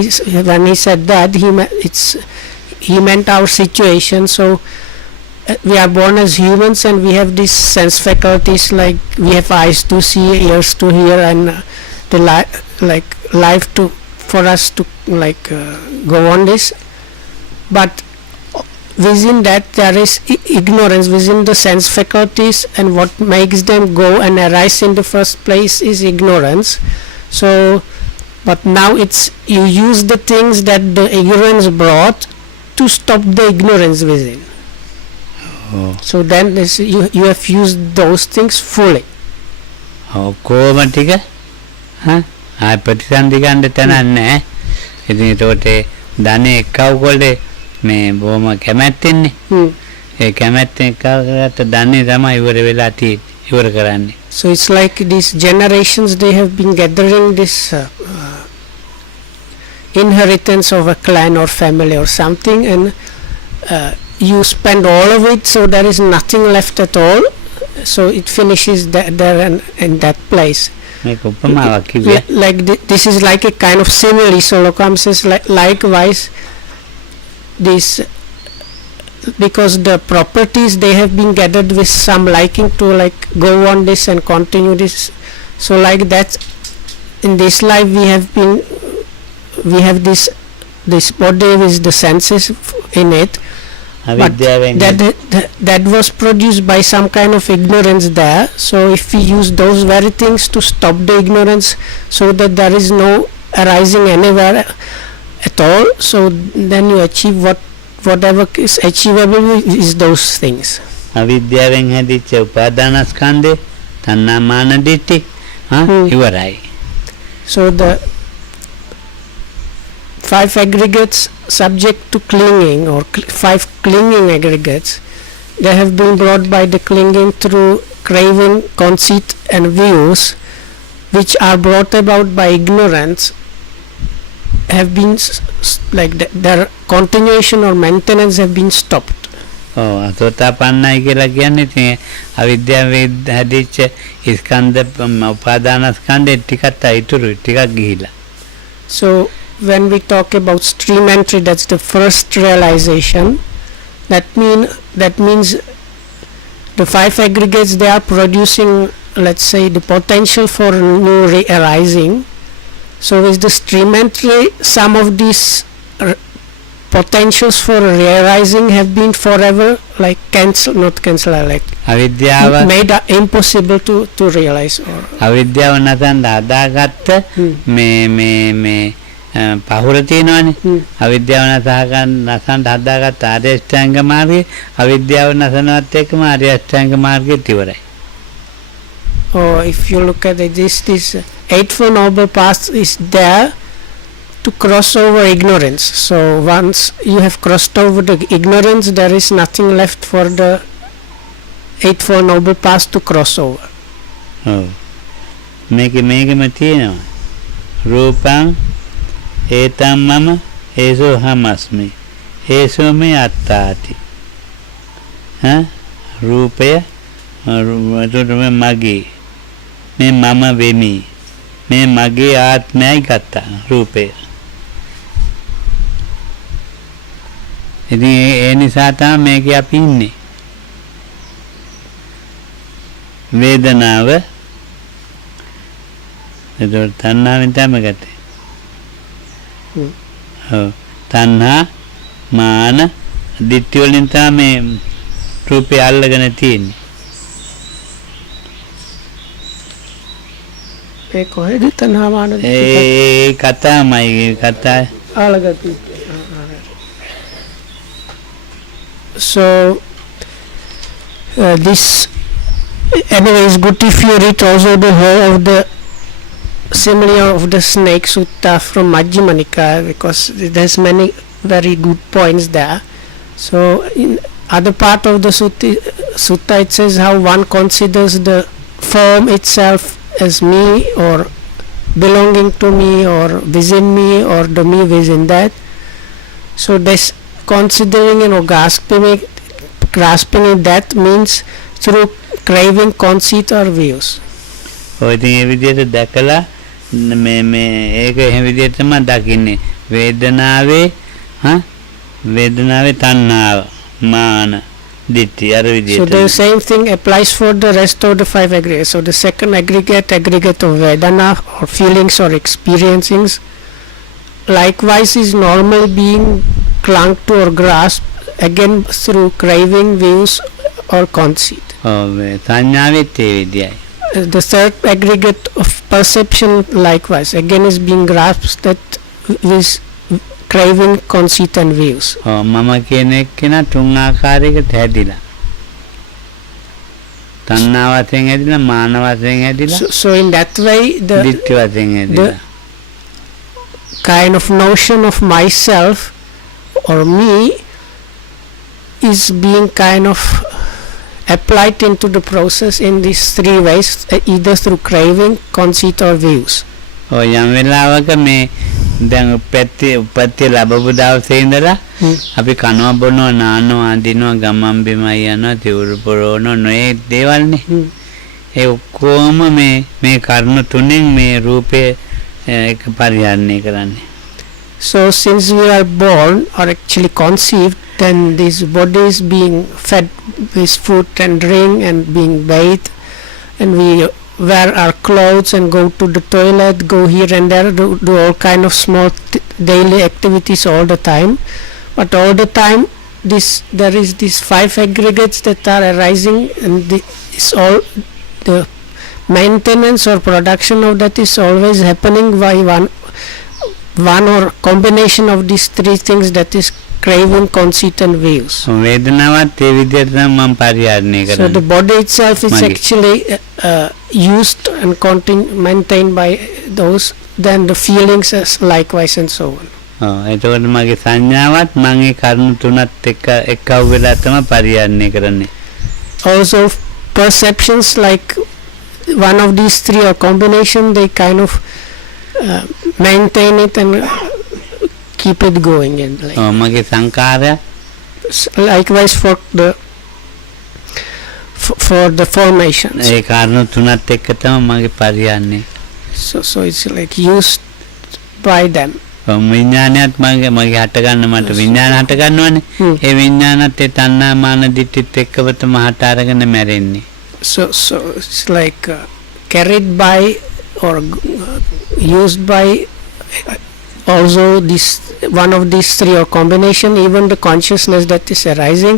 he said that he meant our situation. So we are born as humans and we have these sense faculties, like we have eyes to see, ears to hear, and the life to for us to go on this. But within that there is ignorance within the sense faculties, and what makes them go and arise in the first place is ignorance. So but now it's you use the things that the ignorance brought to stop the ignorance within. So then you have used those things fully. කොහොම ටික ප්‍රතිසන්දි ගන්න තැනක් නැහැ. ඉතින් ඒකට ධනෙ එක්කව කොල්ලේ මේ බොහොම කැමැත්තෙන්නේ. ඒ කැමැත්තෙන් එක්කවට ධනෙ තමයි ඉවර වෙලා තියෙන්නේ. ඉවර කරන්නේ. So it's like these generations, they have been gathering this inheritance of a clan or family or something, and you spend all of it, so there is nothing left at all. So it finishes there and in that place. මේක උපමාවක් කිව්වේ. Like this is like a kind of simile. So Lokam says likewise this, because the properties they have been gathered with some liking to go on this and continue this. So like that in this life we have this body with the senses in it. But that was produced by some kind of ignorance there. So if we use those very things to stop the ignorance, so that there is no arising anywhere at all, so then you achieve whatever is achievable is those things. අවිද්‍යාවෙන් හැදිච්ච උපාදානස්කන්ධේ තණ්හා මාන දිට්ඨි ඉවරයි. So the 5 aggregates subject to clinging, or 5 clinging aggregates, they have been brought by the clinging through craving, conceit and views, which are brought about by ignorance, have been their continuation or maintenance have been stopped. අතෝතාපන්නයි කියලා කියන්නේ ඉතින් අවිද්‍යාවෙන් හැදිච්ච ස්කන්ධ උපාදානස්කන්ධේ ටිකක් අයිතුරු ටිකක් ගිහිලා. So when we talk about stream entry, that's the first realization. That means the 5 aggregates, they are producing, let's say, the potential for new arising. So with the stream entry, some of these potentials for rearising have been forever made impossible to realize. අවිද්‍යාව නැතන් හදාගත්ත මේ පහුර තියෙනවනේ. අවිද්‍යාව නැසන් හදාගත්ත ආර්ය අෂ්ටාංග මාර්ගය අවිද්‍යාව නැසනවත් එක්කම ආර්ය අෂ්ටාංග මාර්ගයත් ඉවරයි. Or if you look at it, this Eightfold Noble Path is there to cross over ignorance. So once you have crossed over the ignorance, there is nothing left for the Eightfold Noble Path to cross over. මේකෙම තියෙනවා. රූපං ඒතම් මම ඒසෝ හමස්මි ඒසෝ මේ අත්තාති. රූපය මගේ, මේ මම වෙමි, මේ මගේ ආත්මයයි ගත්තා රූපය. ඉතින් ඒ නිසා තමයි මේකේ අපි ඉන්නේ. වේදනාව එතකොට තණ්හාවෙන් තමයි ගත්තේ. තණ්හා මාන දිට්ඨි වලින් තමයි රූපය අල්ලගෙන තියෙන්නේ. ඒ කොහෙද තණ්හා මාන ඒ කතාමයි කතා අල්ලගත්තු. So this anyway is good if you read also the whole of the simile of the snake sutta from Majjhima Nikaya, because there's many very good points there. So in other part of the sutta it says how one considers the form itself as me, or belonging to me, or within me, or the me within that. So this considering, grasping it, that means through craving, conceit or views. ඔය ඉතින් ඒ විදිහට දැකලා මේ ඒක එහෙම විදිහටම දකින්නේ වේදනාවේ වේදනාවේ තණ්හාව මාන ditthi අර So විදිහට the same thing applies for the rest of the 5 aggregates. So the second aggregate of Vedana or feelings or experiencings likewise is normally being clung to or grasped again through craving, views or conceit. සංඥාවෙත් ඒ විදියයි. The third aggregate of perception likewise again is being grasped that with craving, conceit and views. මම කියන එක්කෙනා තුන් ආකාරයකට හැදිලා. තණ්හා වශයෙන් හැදිලා, මාන වශයෙන් හැදිලා, So in that way ditthi වශයෙන් හැදිලා. kind of notion of myself or me is being kind of applied into the process in these three ways, either through craving, conceit or views. යම් වෙලාවක මේ දැන් උපත්ති ලැබපු දවසේ ඉඳලා අපි කනවා බොනවා නානවා අඳිනවා ගමන් බිමයි යනවා තිවුරු පොරවනවා නොයේ දේවල්නේ. ඒ ඔක්කොම මේ කර්ම තුනෙන් මේ රූපේ එක පරිහරණය කරන්නේ. So since we are born or actually conceived, then this body is being fed with food and drink and being bathed, and we wear our clothes and go to the toilet, go here and there, do all kind of small daily activities all the time. But all the time there is these 5 aggregates that are arising, and the maintenance or production of that is always happening by one or combination of these 3 things, that is craving, conceit and views. වේදනාවත් ඒ විදිහට තමයි මම පරිහරණය කරන්නේ. So the body itself is actually used and maintained by those, then the feelings as likewise and so on. එතකොට මගේ සංඥාවත් මම ඒ කරුණු තුනත් එක්කව වෙලා තමයි පරිහරණය කරන්නේ. Also perceptions, like one of these 3 or combination, they kind of maintain it and keep it going, and මගේ සංකාරය likewise for the formations. ඒ කාරණු තුනත් එක්ක තමයි මගේ පරිහරණය. So it's like used by them. විඥානයත් මගේ හට ගන්න මට විඥාන හට ගන්නවනේ. ඒ විඥානත් ඒ තණ්හා මාන දිට්ඨිත් එක්කව තමයි හට අරගෙන මැරෙන්නේ. So it's like carried by or used by also this one of these 3 or combination, even the consciousness that is arising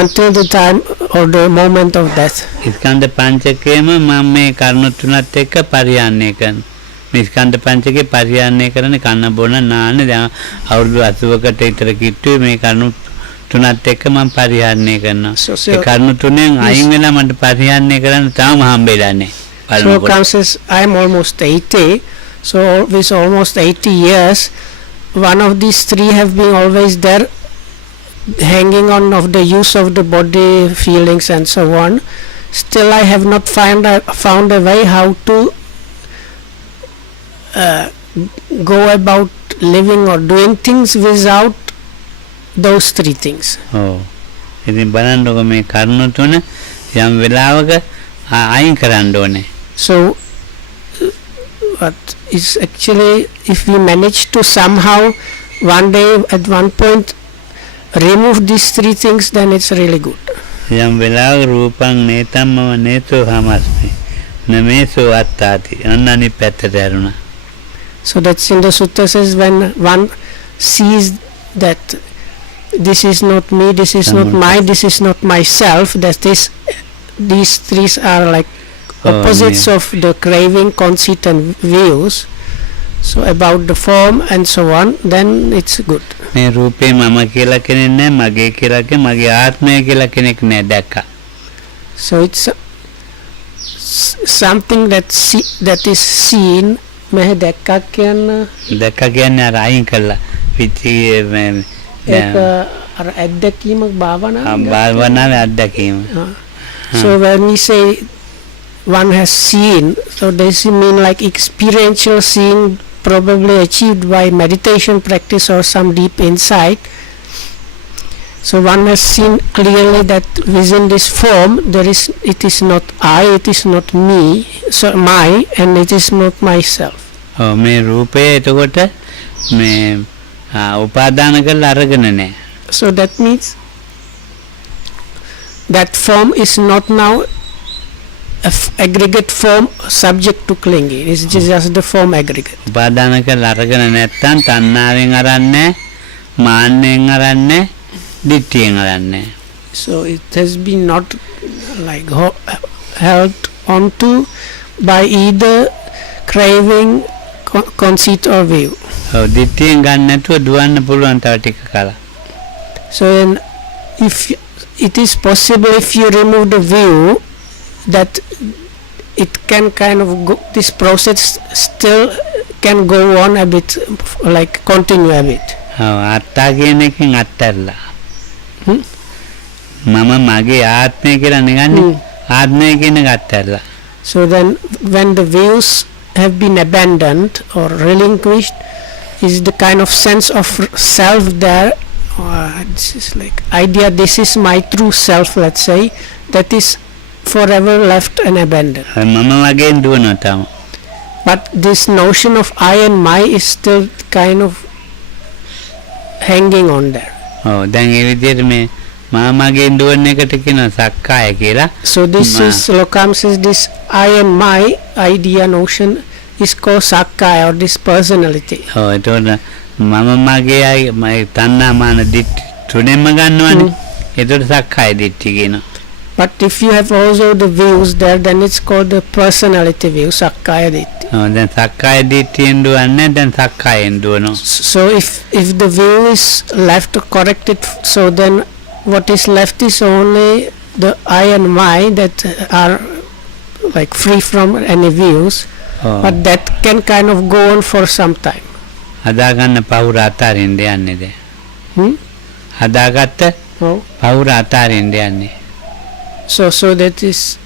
until the time or the moment of death. ස්කන්ධ පංචකයේම මම මේ කරුණු තුනත් එක්ක පරිහරණය කරනවා. මේ ස්කන්ධ පංචකේ පරිහරණය කරන්නේ කන බොන නාන දැන් අවුරුදු 80කට විතර කිට්ටුවේ මේ කරුණු තුනත් එක්ක මම පරිහරණය කරනවා. ඒ කරුණු තුනෙන් අයින් වෙලා මට පරිහරණය කරන්න තාම හම්බෙලා නැහැ. So comes as I am almost 80, so with almost 80 years, one of these 3 have been always there, hanging on of the use of the body, feelings and so on. Still I have not found a way how to go about living or doing things without those 3 things. ඉතින් බලන්නකො මේ කරුණු තුන යම් වෙලාවක අයින් කරන්න ඕනේ. So what is actually, if we manage to somehow one day at one point remove these 3 things, then it's really good. යම් වෙලාවක රූපං නේතම්ම නේතෝ හමස්මි නමේසෝ අත්තාති අන්නනි පැත්තට ඇරුණා. So that's in the sutta says, when one sees that this is not me, this is not this is not myself, that is these 3 are like opposites of the craving, conceit and views, so about the form and so on, then it's good. මේ රූපේ මම කියලා කෙනෙක් නැහැ, මගේ කියලා මගේ ආත්මය කියලා කෙනෙක් නැහැ දැක්කා. So it's something that is seen. मैं දැක්කා කියන්නේ අර අයින් කළා පිටි ඒක අර අත්දැකීමක් භාවනාවේ අත්දැකීම. So when we say one has seen, so does it mean like experiential seeing, probably achieved by meditation practice or some deep insight, So one has seen clearly that within this form it is not I, it is not me, so my, and it is not myself. මේ රූපය එතකොට මේ උපාදාන කරලා අරගෙන නැහැ. So that means that form is not now aggregate form subject to clinging. It's just the form aggregate. උපාදාන කරලා අරගෙන නැත්තම් තණ්හාවෙන් අරන්නේ මාන්නෙන් අරන්නේ ditthියෙන් අරන්නේ. So it has been not like held onto by either craving, conceit or view. ඔව් ditthියෙන් ගන්න නැතුව දුවන්න පුළුවන් තව ටික කලක්. So then if it is possible, if you remove the view, that it can kind of go, this process still can go on a bit, like continue a bit. ඔව් අත්තා කියන එකෙන් අත්හැරලා. මම මගේ ආත්මය කියලා නිකන්නේ ආත්මය කියන එක අත්හැරලා. So then when the views have been abandoned or relinquished, is the kind of sense of self there, this is like idea, this is my true self, let's say, that is forever left and abandoned. මම වගේන් දුවනවා තාම. But this notion of I and my is still kind of hanging on there. ඔව් දැන් ඒ විදිහට මේ මම මගේන් දුවන එකට කියනවා සක්කාය කියලා. So this is Lokam says this I and my idea notion is called Sakkaya, or this personality. ඔව් එතකොට මම මගේ අය මගේ තණ්හා මාන දිට්ඨි තුනෙන්ම ගන්නවනේ. ඒතකොට සක්කාය දිට්ඨි කියනවා. But if you have also the views there, then it's called the personality view, Sakkaya Ditti. ඔව් දැන් සක්කාය දිට්ඨියෙන් දුවන්නේ දැන් සක්කායෙන් දුවනවා. So if the view is left corrected, so then what is left is only the I and my that are like free from any views. But that can kind of go on for some time. හදාගන්න පවුර අතාරින්න යන්නේ දැන්. හදාගත්ත පවුර අතාරින්න යන්නේ. So that is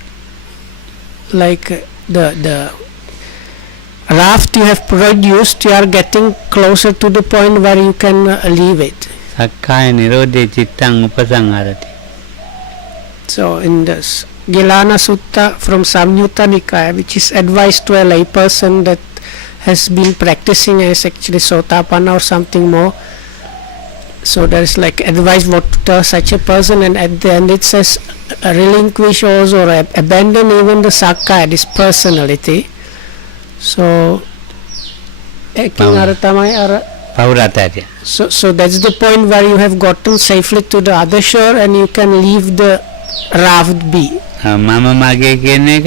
like the raft you have produced, you are getting closer to the point where you can leave it. සක්කාය නිරෝධේ චිත්තං උපසංහරති. So in this Gilana Sutta from Samyutta Nikaya, which is advised to a lay person that has been practicing as actually Sotapanna or something more. So there is like advice what to tell such a person, and at the end it says relinquish also or abandon even the Sakkaya, this personality. So so that's the point where you have gotten safely to the other shore and you can leave the raft be. මම මගේ කියන එක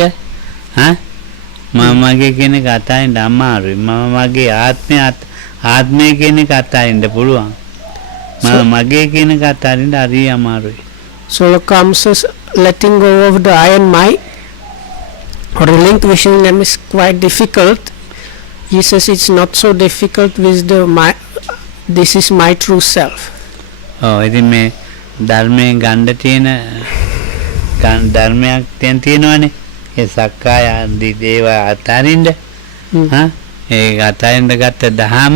මම මගේ කියන එක අතාරින්න අමාරුයි. මම මගේ ආත්මය කියන එක අතාරින්න පුළුවන්. මම මගේ කියන එක අතාරින්න හරි අමාරුයි. So Lokam says letting go of the I and my or relinquishing them is quite difficult. He says it's not so difficult with the my, this is my true self. ඔව් ඉතින් මේ ධර්මයෙන් ගන්න තියෙන ධර්මයක් තියෙනවනේ. ඒ සක්කාය ආදී දේවා අතාරින්න. ඒ අතාරින්න ගත්ත දහම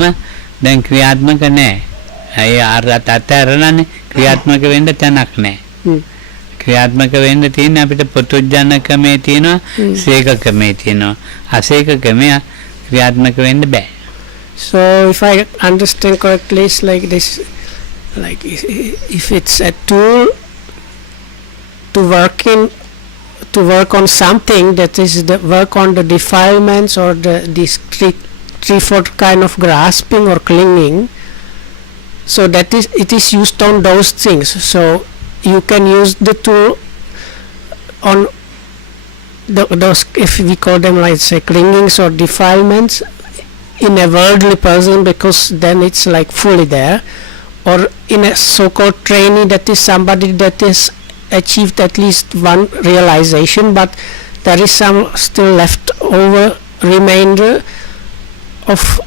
දැන් ක්‍රියාත්මක නැහැ. අය අතාරලානේ ක්‍රියාත්මක වෙන්න තැනක් නැහැ. ක්‍රියාත්මක වෙන්න තියෙන අපිට පොතුජනකමේ තියෙනවා, සීකකමේ තියෙනවා. අසීකකමේ ක්‍රියාත්මක වෙන්න බෑ. So if I understand correctly, it's like this, like if it's a tool to work on something, that is the work on the defilements or this threefold kind of grasping or clinging, so that is it is used on those things. So you can use the tool on those, if we call them like say clingings or defilements, in a worldly person, because then it's like fully there, or in a so-called trainee, that is somebody that is achieved at least one realization, but there is some still left over remainder of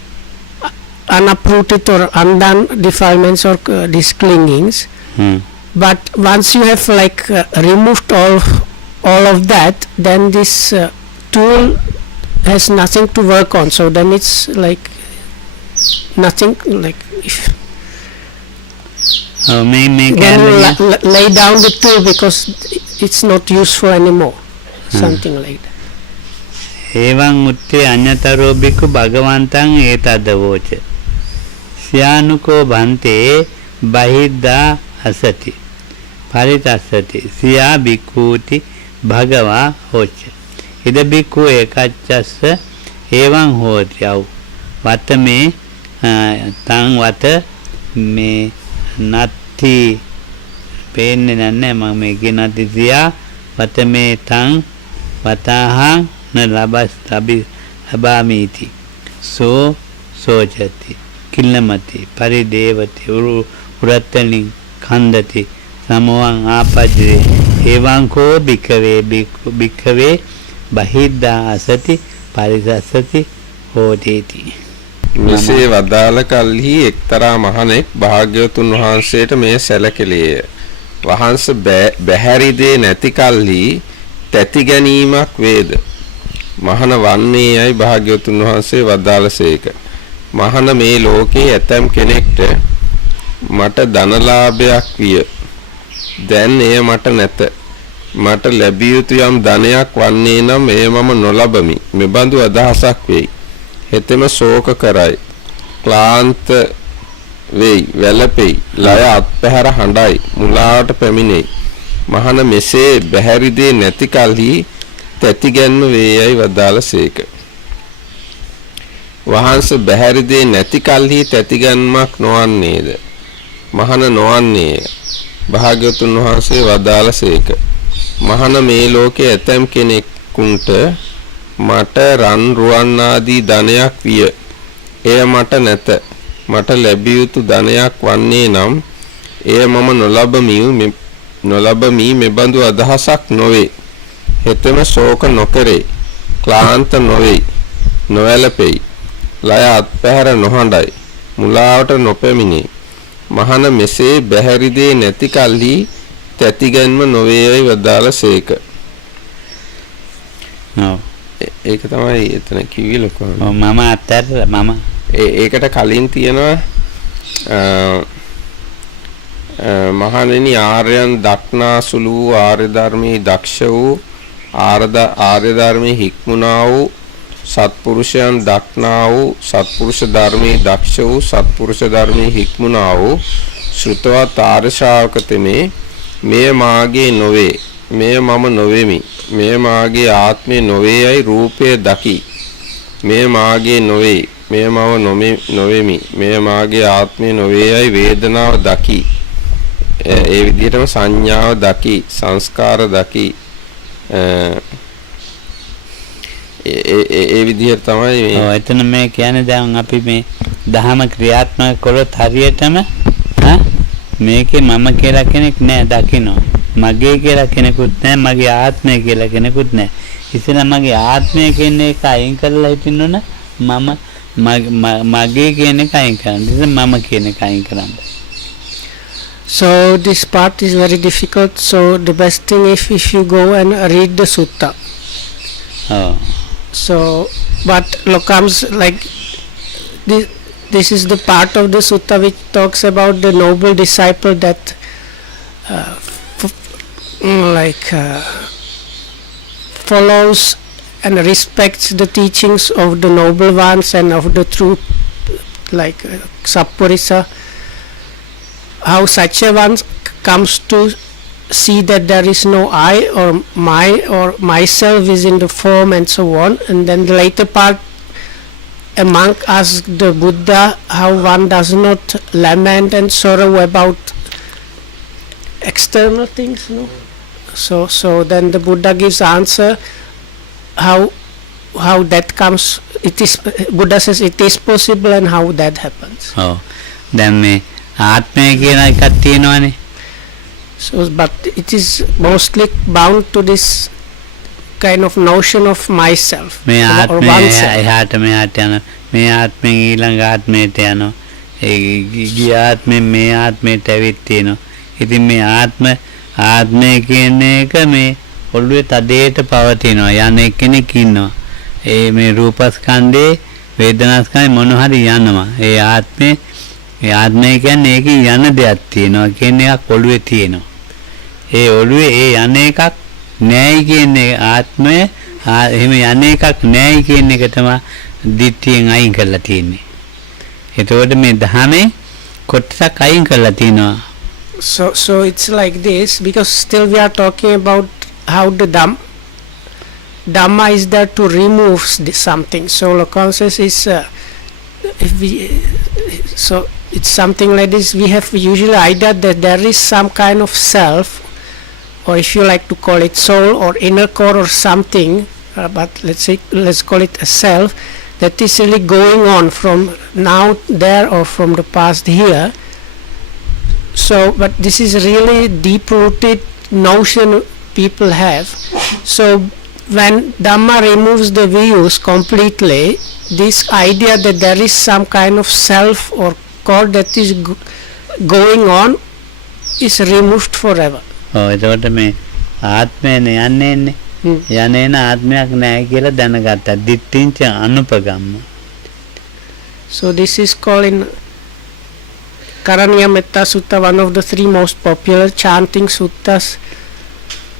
unuprooted or undone defilements or these clingings. But once you have like removed all of that, then this tool has nothing to work on. So then it's like nothing, like if මේ then කියන්නේ lay down the tool because it's not useful anymore. Something like that. එවං උත්තේ අඤ්ඤතරෝ බිකු භගවන්තං ඒතදවෝච සියානුකෝ බන්තේ බහිද්දා අසති පරිතස්සති සියා බික්ඛූති භගවා හොච්ච ඉද බික්ඛු ඒකච්චස්ස එවං හෝති අව් වතමේ තං වත මේ නත්ති පේන්නේ නැහැ මම මේ කියනත් සියා වතමේ තං වතහං නලබස් අබාමීති සෝ සෝචති කිල්ලමති පරිදේවති උරත්තලින් කන්දති සමෝවං ආපජ්ජේ එවං කෝ බික්ඛවේ බහිද්දා අසති පරිසස්සති හෝතේති මෙසේ වදාළ කල්හි එක්තරා මහණෙක් භාග්‍යවතුන් වහන්සේට මේ සැලකෙලේය. වහන්ස බැහැරි දේ නැති කල්හි තැති ගැනීමක් වේද. මහණ වන්නේ යයි භාග්‍යවතුන් වහන්සේ වදාළසේක. මහණ මේ ලෝකේ ඇතම් කෙනෙක්ට මට ධනලාභයක් විය. දැන් එය මට නැත. මට ලැබිය යුතු යම් ධනයක් වන්නේ නම් එය මම නොලබමි. මෙබඳු අදහසක් වෙයි. හෙතෙම ශෝක කරයි. ක්ලාන්ත වෙයි, වැළපෙයි, ලය අත්පැහැර හඬයි, මුලාවට පැමිණෙයි. මහණ මෙසේ බැහැරි දේ නැති කලෙහි තැතිගැන්ම වේයයි වදාළසේක. වහන්ස බැහැරි දේ නැති කලෙහි තැතිගැන්මක් නොවන්නේද? මහණ නොවන්නේය. භාග්‍යවතුන් වහන්සේ වදාළසේක. මහණ මේ ලෝකයේ ඇතම් කෙනෙකුට මට රන් රුවන් ආදී ධනයක් විය. එය මට නැත. මට ලැබිය යුතු ධනයක් වන්නේ නම් එය මම නොලබමි මෙබඳු අදහසක් නොවේ. හෙතෙම ශෝක නොකරේ. ක්ලාන්ත නොවේ. නොවැළපෙයි. ලය අත්පැහැර නොහඬයි. මුලාවට නොපැමිණේ. මහණ මෙසේ බැහැරි දේ නැති කල්හි තැතිගැන්ම නොවේයයි වදාළසේක. ඒක තමයි එතන කිව්වේ ලොකෝ. මම අතර මම ඒකට කලින් තියෙනවා මහණෙනි ආර්යයන් දක්නාසුළු වූ ආර්ය ධර්මයේ දක්ෂ වූ ආර්ය ධර්මයේ හික්මුණා වූ සත්පුරුෂයන් දක්නා වූ සත්පුරුෂ ධර්මයේ දක්ෂ වූ සත්පුරුෂ ධර්මයේ හික්මුණා වූ ශ්‍රුතවත් ආර්ය ශ්‍රාවක තෙමේ මෙය මාගේ නොවේ. මෙය මම නොවෙමි. මෙය මාගේ ආත්මේ නොවේයි රූපය දකි. මෙය මාගේ නොවේ. මෙය මම නොවෙමි. මෙය මාගේ ආත්මේ නොවේයි වේදනාව දකි. ඒ විදිහටම සංඥාව දකි, සංස්කාර දකි. ඒ විදිහට තමයි මේ. ඔව් එතන මේ කියන්නේ දැන් අපි මේ දහම ක්‍රියාත්මක කළොත් හරියටම මේකේ මම කියලා කෙනෙක් නෑ දකින්න. මගේ කියලා කෙනෙකුත් නෑ, මගේ ආත්මය කියලා කෙනෙකුත් නෑ. ඉතින් මගේ ආත්මය කියන එක අයින් කරලා හිටින්න ඕන. මගේ කියන එක අයින් කරන්න. ඉතින් මම කියන එක අයින් කරන්න. So this part is very difficult. So the best thing if you go and read the sutta. Oh. So but comes like this is the part of the sutta which talks about the noble disciple that follows and respects the teachings of the noble ones and of the truth, like Sappurisa. How such a one comes to see that there is no I or my or myself is in the form and so on. And then the later part, a monk asked the Buddha how one does not lament and sorrow about external things, no? So then the Buddha gives answer how that comes. It is, Buddha says it is possible and how that happens. Oh, then me ආත්මය කියන එකක් තියෙනවනේ. So but it is mostly bound to this kind of notion of myself මේ or ආත්මය oneself. එහාට මෙහාට යන මේ ආත්මෙන් ඊළඟ ආත්මයට යනවා. ඒ ගිය ආත්මෙන් මේ ආත්මයට ඇවිත් තියෙනවා. ඉතින් මේ ආත්මය කියන එක මේ ඔළුවේ තදේට පවතිනවා. යන කෙනෙක් ඉන්නවා. ඒ මේ රූපස්කන්ධේ වේදනාස්කන්ධේ මොන හරි යනවා. ඒ ආත්මේ ඒ ආත්මය කියන්නේ ඒකේ යන දෙයක් තියෙනවා කියන එකක් ඔළුවේ තියෙනවා. ඒ ඔළුවේ ඒ යන එකක් නෑයි කියන්නේ ආත්මය එහෙම යන එකක් නෑයි කියන එක තමයි දිට්ඨියෙන් අයින් කරලා තියෙන්නේ. එතකොට මේ ධාමේ කොටසක් අයින් කරලා තිනවා. So it's like this, because still we are talking about how the Dhamma is there to remove something. So conscious is if we so it's something like this. We have usually idea that there is some kind of self, or if you like to call it soul or inner core or something, but let's call it a self, that is really going on from now there or from the past here. So but this is really deep rooted notion people have. So when Dhamma removes the views completely, this idea that there is some kind of self or core that is going on is removed forever. එතකොට මේ ආත්මයනේ යන්නේ යන්නේන ආත්මයක් නැහැ කියලා දැනගත්තා. දිට්ඨිංච අනුපගම්ම. So this is called in Karaniya Metta Sutta, one of the 3 most popular chanting suttas.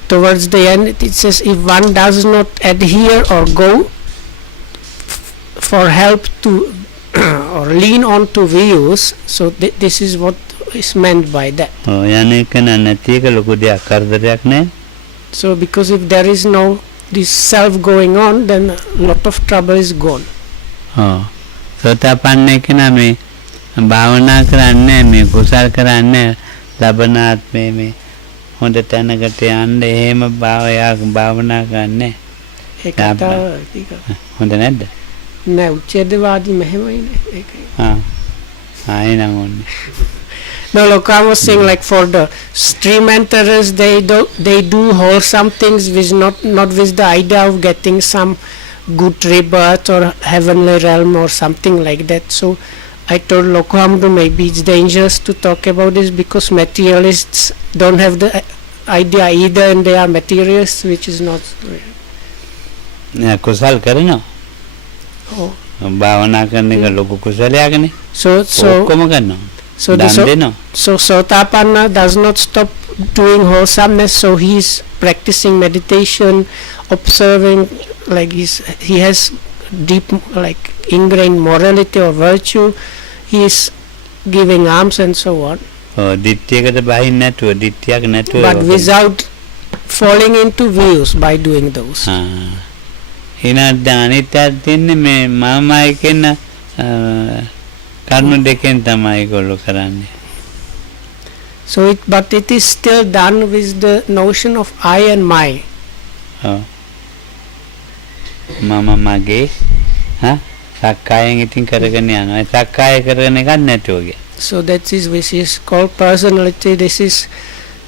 Towards the end it says, if one does not adhere or go for help to or lean on to views, so this is what is meant by that. යන්නේ කන නැති එක ලොකු දෙයක් කරදරයක් නෑ. So because if there is no this self going on, then a lot of trouble is gone. සෝතාපන්නය කෙනා මේ භාවනා කරන්නේ මේ කුසල් කරන්නේ ලබන ආත්මේ මේ හොඳ තැනකට යන්න එහෙම භාවනා කරන්නේ. ඒක හොඳ නැද්ද? නෑ උච්ඡේදවාදී මෙහෙමයිනේ ඒකයි. ආයෙනම් ඕනේ. No, look, I was saying like for the stream enterers, they do wholesome things with not with the idea of getting some good rebirth or heavenly realm or something like that. So I told Lokohamdu maybe it's dangerous to talk about this because materialists don't have the idea either, and they are materialists, which is not real. කුසල් කරනවා. භාවනා කරන එක ලොකු කුසලයක්නේ. So ඔක්කොම කරනවා. So Sotapanna does not stop doing wholesomeness, so he is practicing meditation, observing, like he has deep like ingrained morality or virtue. He is giving alms and so on. දිට්ඨියකට බහින්න නැතුව දිට්ඨියක් නැතුව but without falling into views by doing those. ඊනත් අනිත්‍යයක් තින්නේ මේ මමයි කියන කර්ම දෙකෙන් තමයි ඒගොල්ලෝ කරන්නේ. So but it is still done with the notion of I and my. මම මගේ සක්කායෙන් ඉතින් කරගෙන යනවා. සක්කාය කරගෙන එකක් නැතුව ගියා. So that is which is called personality. This is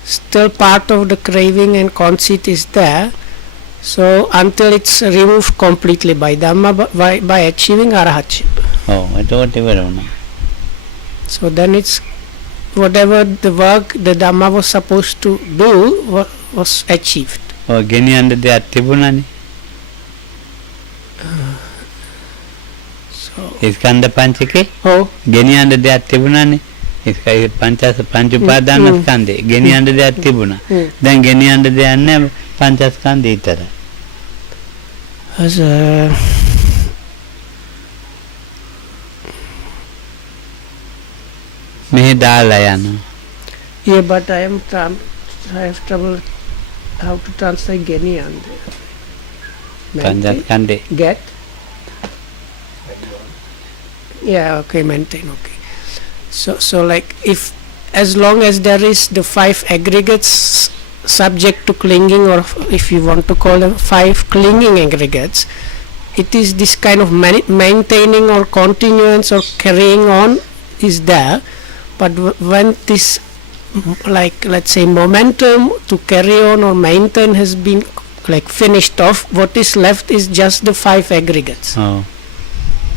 still part of the craving and conceit is there. So until it's removed completely by Dhamma, by achieving Arahatship. එතකොට ඉවර වුණා. So then it's whatever the work the Dhamma was supposed to do was achieved. ගෙනියන්න දෙයක් තිබුණානේ. ස්කන්ධ පංචකේ ගෙනියන්න දෙයක් තිබුණානේ. ඒකයි පංච උපාදාන ස්කන්ධේ ගෙනියන්න දෙයක් තිබුණා. දැන් ගෙනියන්න දෙයක් නැහැ, පංචස්කන්ධය විතරයි. මෙහි දාලා යනවා. Yeah, but I have trouble how to translate ගෙනියන්න. පංචස්කන්ධේ get. Yeah, okay, maintain, okay. So like if as long as there is the 5 aggregates subject to clinging, or if you want to call them 5 clinging aggregates, it is this kind of maintaining or continuance or carrying on is there. But when this like let's say momentum to carry on or maintain has been like finished off, what is left is just the 5 aggregates.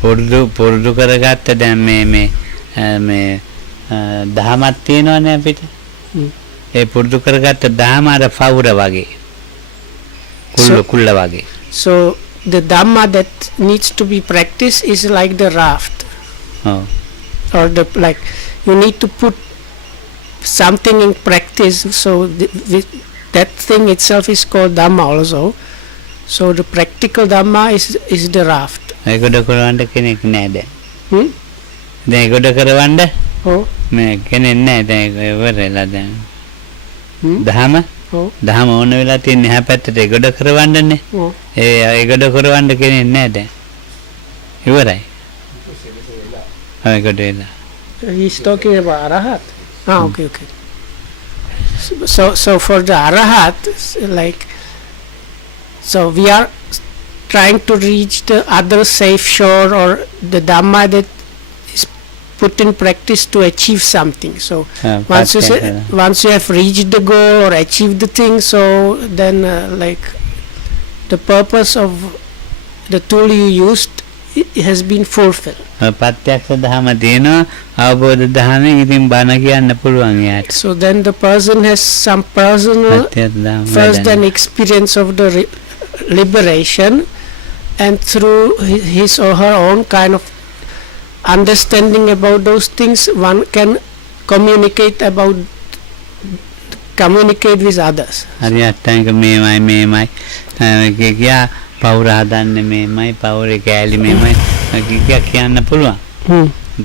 පුරුදු කරගත්ත දැන් මේ දහමක් තියෙනවනේ අපිට. ඒ පුරුදු කරගත්ත දහම අර පවුර වගේ කුල්ල වගේ. So the Dhamma that needs to be practiced is like the raft. Or the like you need to put something in practice. So that thing itself is called Dhamma also. So the practical Dhamma is the raft. ඒකට කරවන්න කෙනෙක් නැහැ දැන්. Hmm? දැන් ඒකට කරවන්න Oh. මේ කෙනෙක් නැහැ දැන් ඉවරලා දැන්. Hmm? දහම Oh. දහම ඕන වෙලා තියෙන එහා පැත්තට ඒකට කරවන්නනේ. Oh. ඒකට කරවන්න කෙනෙක් නැහැ දැන්. ඉවරයි. ඒකට වෙලා. He's talking about Arahat. Ah, okay. So for the Arahat, like, so we are trying to reach the other safe shore, or the Dhamma that is put in practice to achieve something. So once you have reached the goal or achieved the thing, so then like the purpose of the tool you used, it has been fulfilled. ප්‍රත්‍යක්ෂ දහම තියෙනවා අවබෝධ දහමෙන් ඉතින් බණ කියන්න පුළුවන් යාට. So then the person has some personal first an experience of the liberation, and through his or her own kind of understanding about those things, one can communicate with others. හරි අත්‍යන්ත මේමයි කියා පවුර හදන්නේ මේමයි පවුරේ කෑලි මේමයි කියා කියන්න පුළුවන්.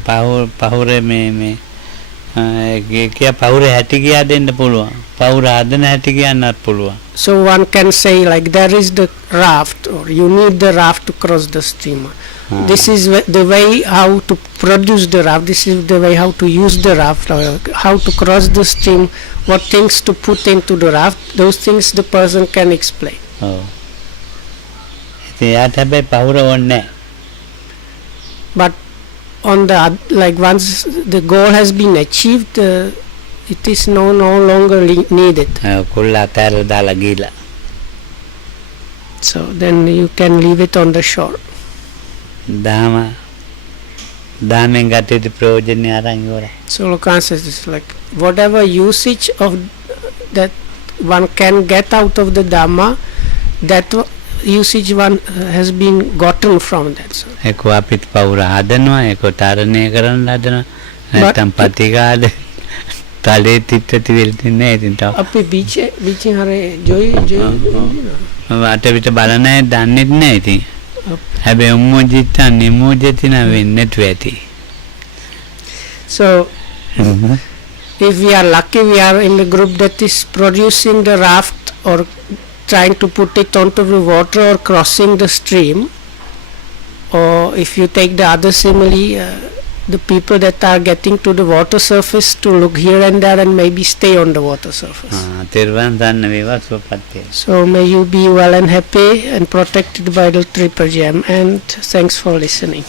පවුරේ මේ කියා පවුරේ හැටි කියා දෙන්න පුළුවන්. පවුර හදන හැටි කියන්නත් පුළුවන්. So one can say like there is the raft, or you need the raft to cross the stream. This is the way how to produce the raft. This is the way how to use the raft, or how to cross the stream. What things to put into the raft. Those things the person can explain. ඔව්. ඉතින් යාට හැබැයි පවුර ඕනේ නැහැ. But on the like once the goal has been achieved, it is no longer needed. කුල්ලා තැර දාලා ගිහලා. So then you can leave it on the shore. දහමෙන් ගත යුතු ප්‍රයෝජනේ අරන් ඉවරයි. So Lokan says it's like whatever usage of that one can get out of the Dhamma, that usage one has been gotten from that. So ඒක අපිට පවුර හදනවා ඒක තරණය කරන්න හදනවා නැත්නම් පතිකාද තලේ තිත්ති වෙල්තින්නේ ඉතින් තව අපි beach හරේ joy අට පිට බලන අය දන්නෙත් නැහැ ඉතින් හැබැයි මොජිතන් නිමෝජිතන වෙන්නේ නැතු ඇති. So if we are lucky, we are in the group that is producing the raft or trying to put it onto the water or crossing the stream. Or if you take the other simile, the people that are getting to the water surface to look here and there and maybe stay on the water surface. So may you be well and happy and protected by the Triple Gem, and thanks for listening.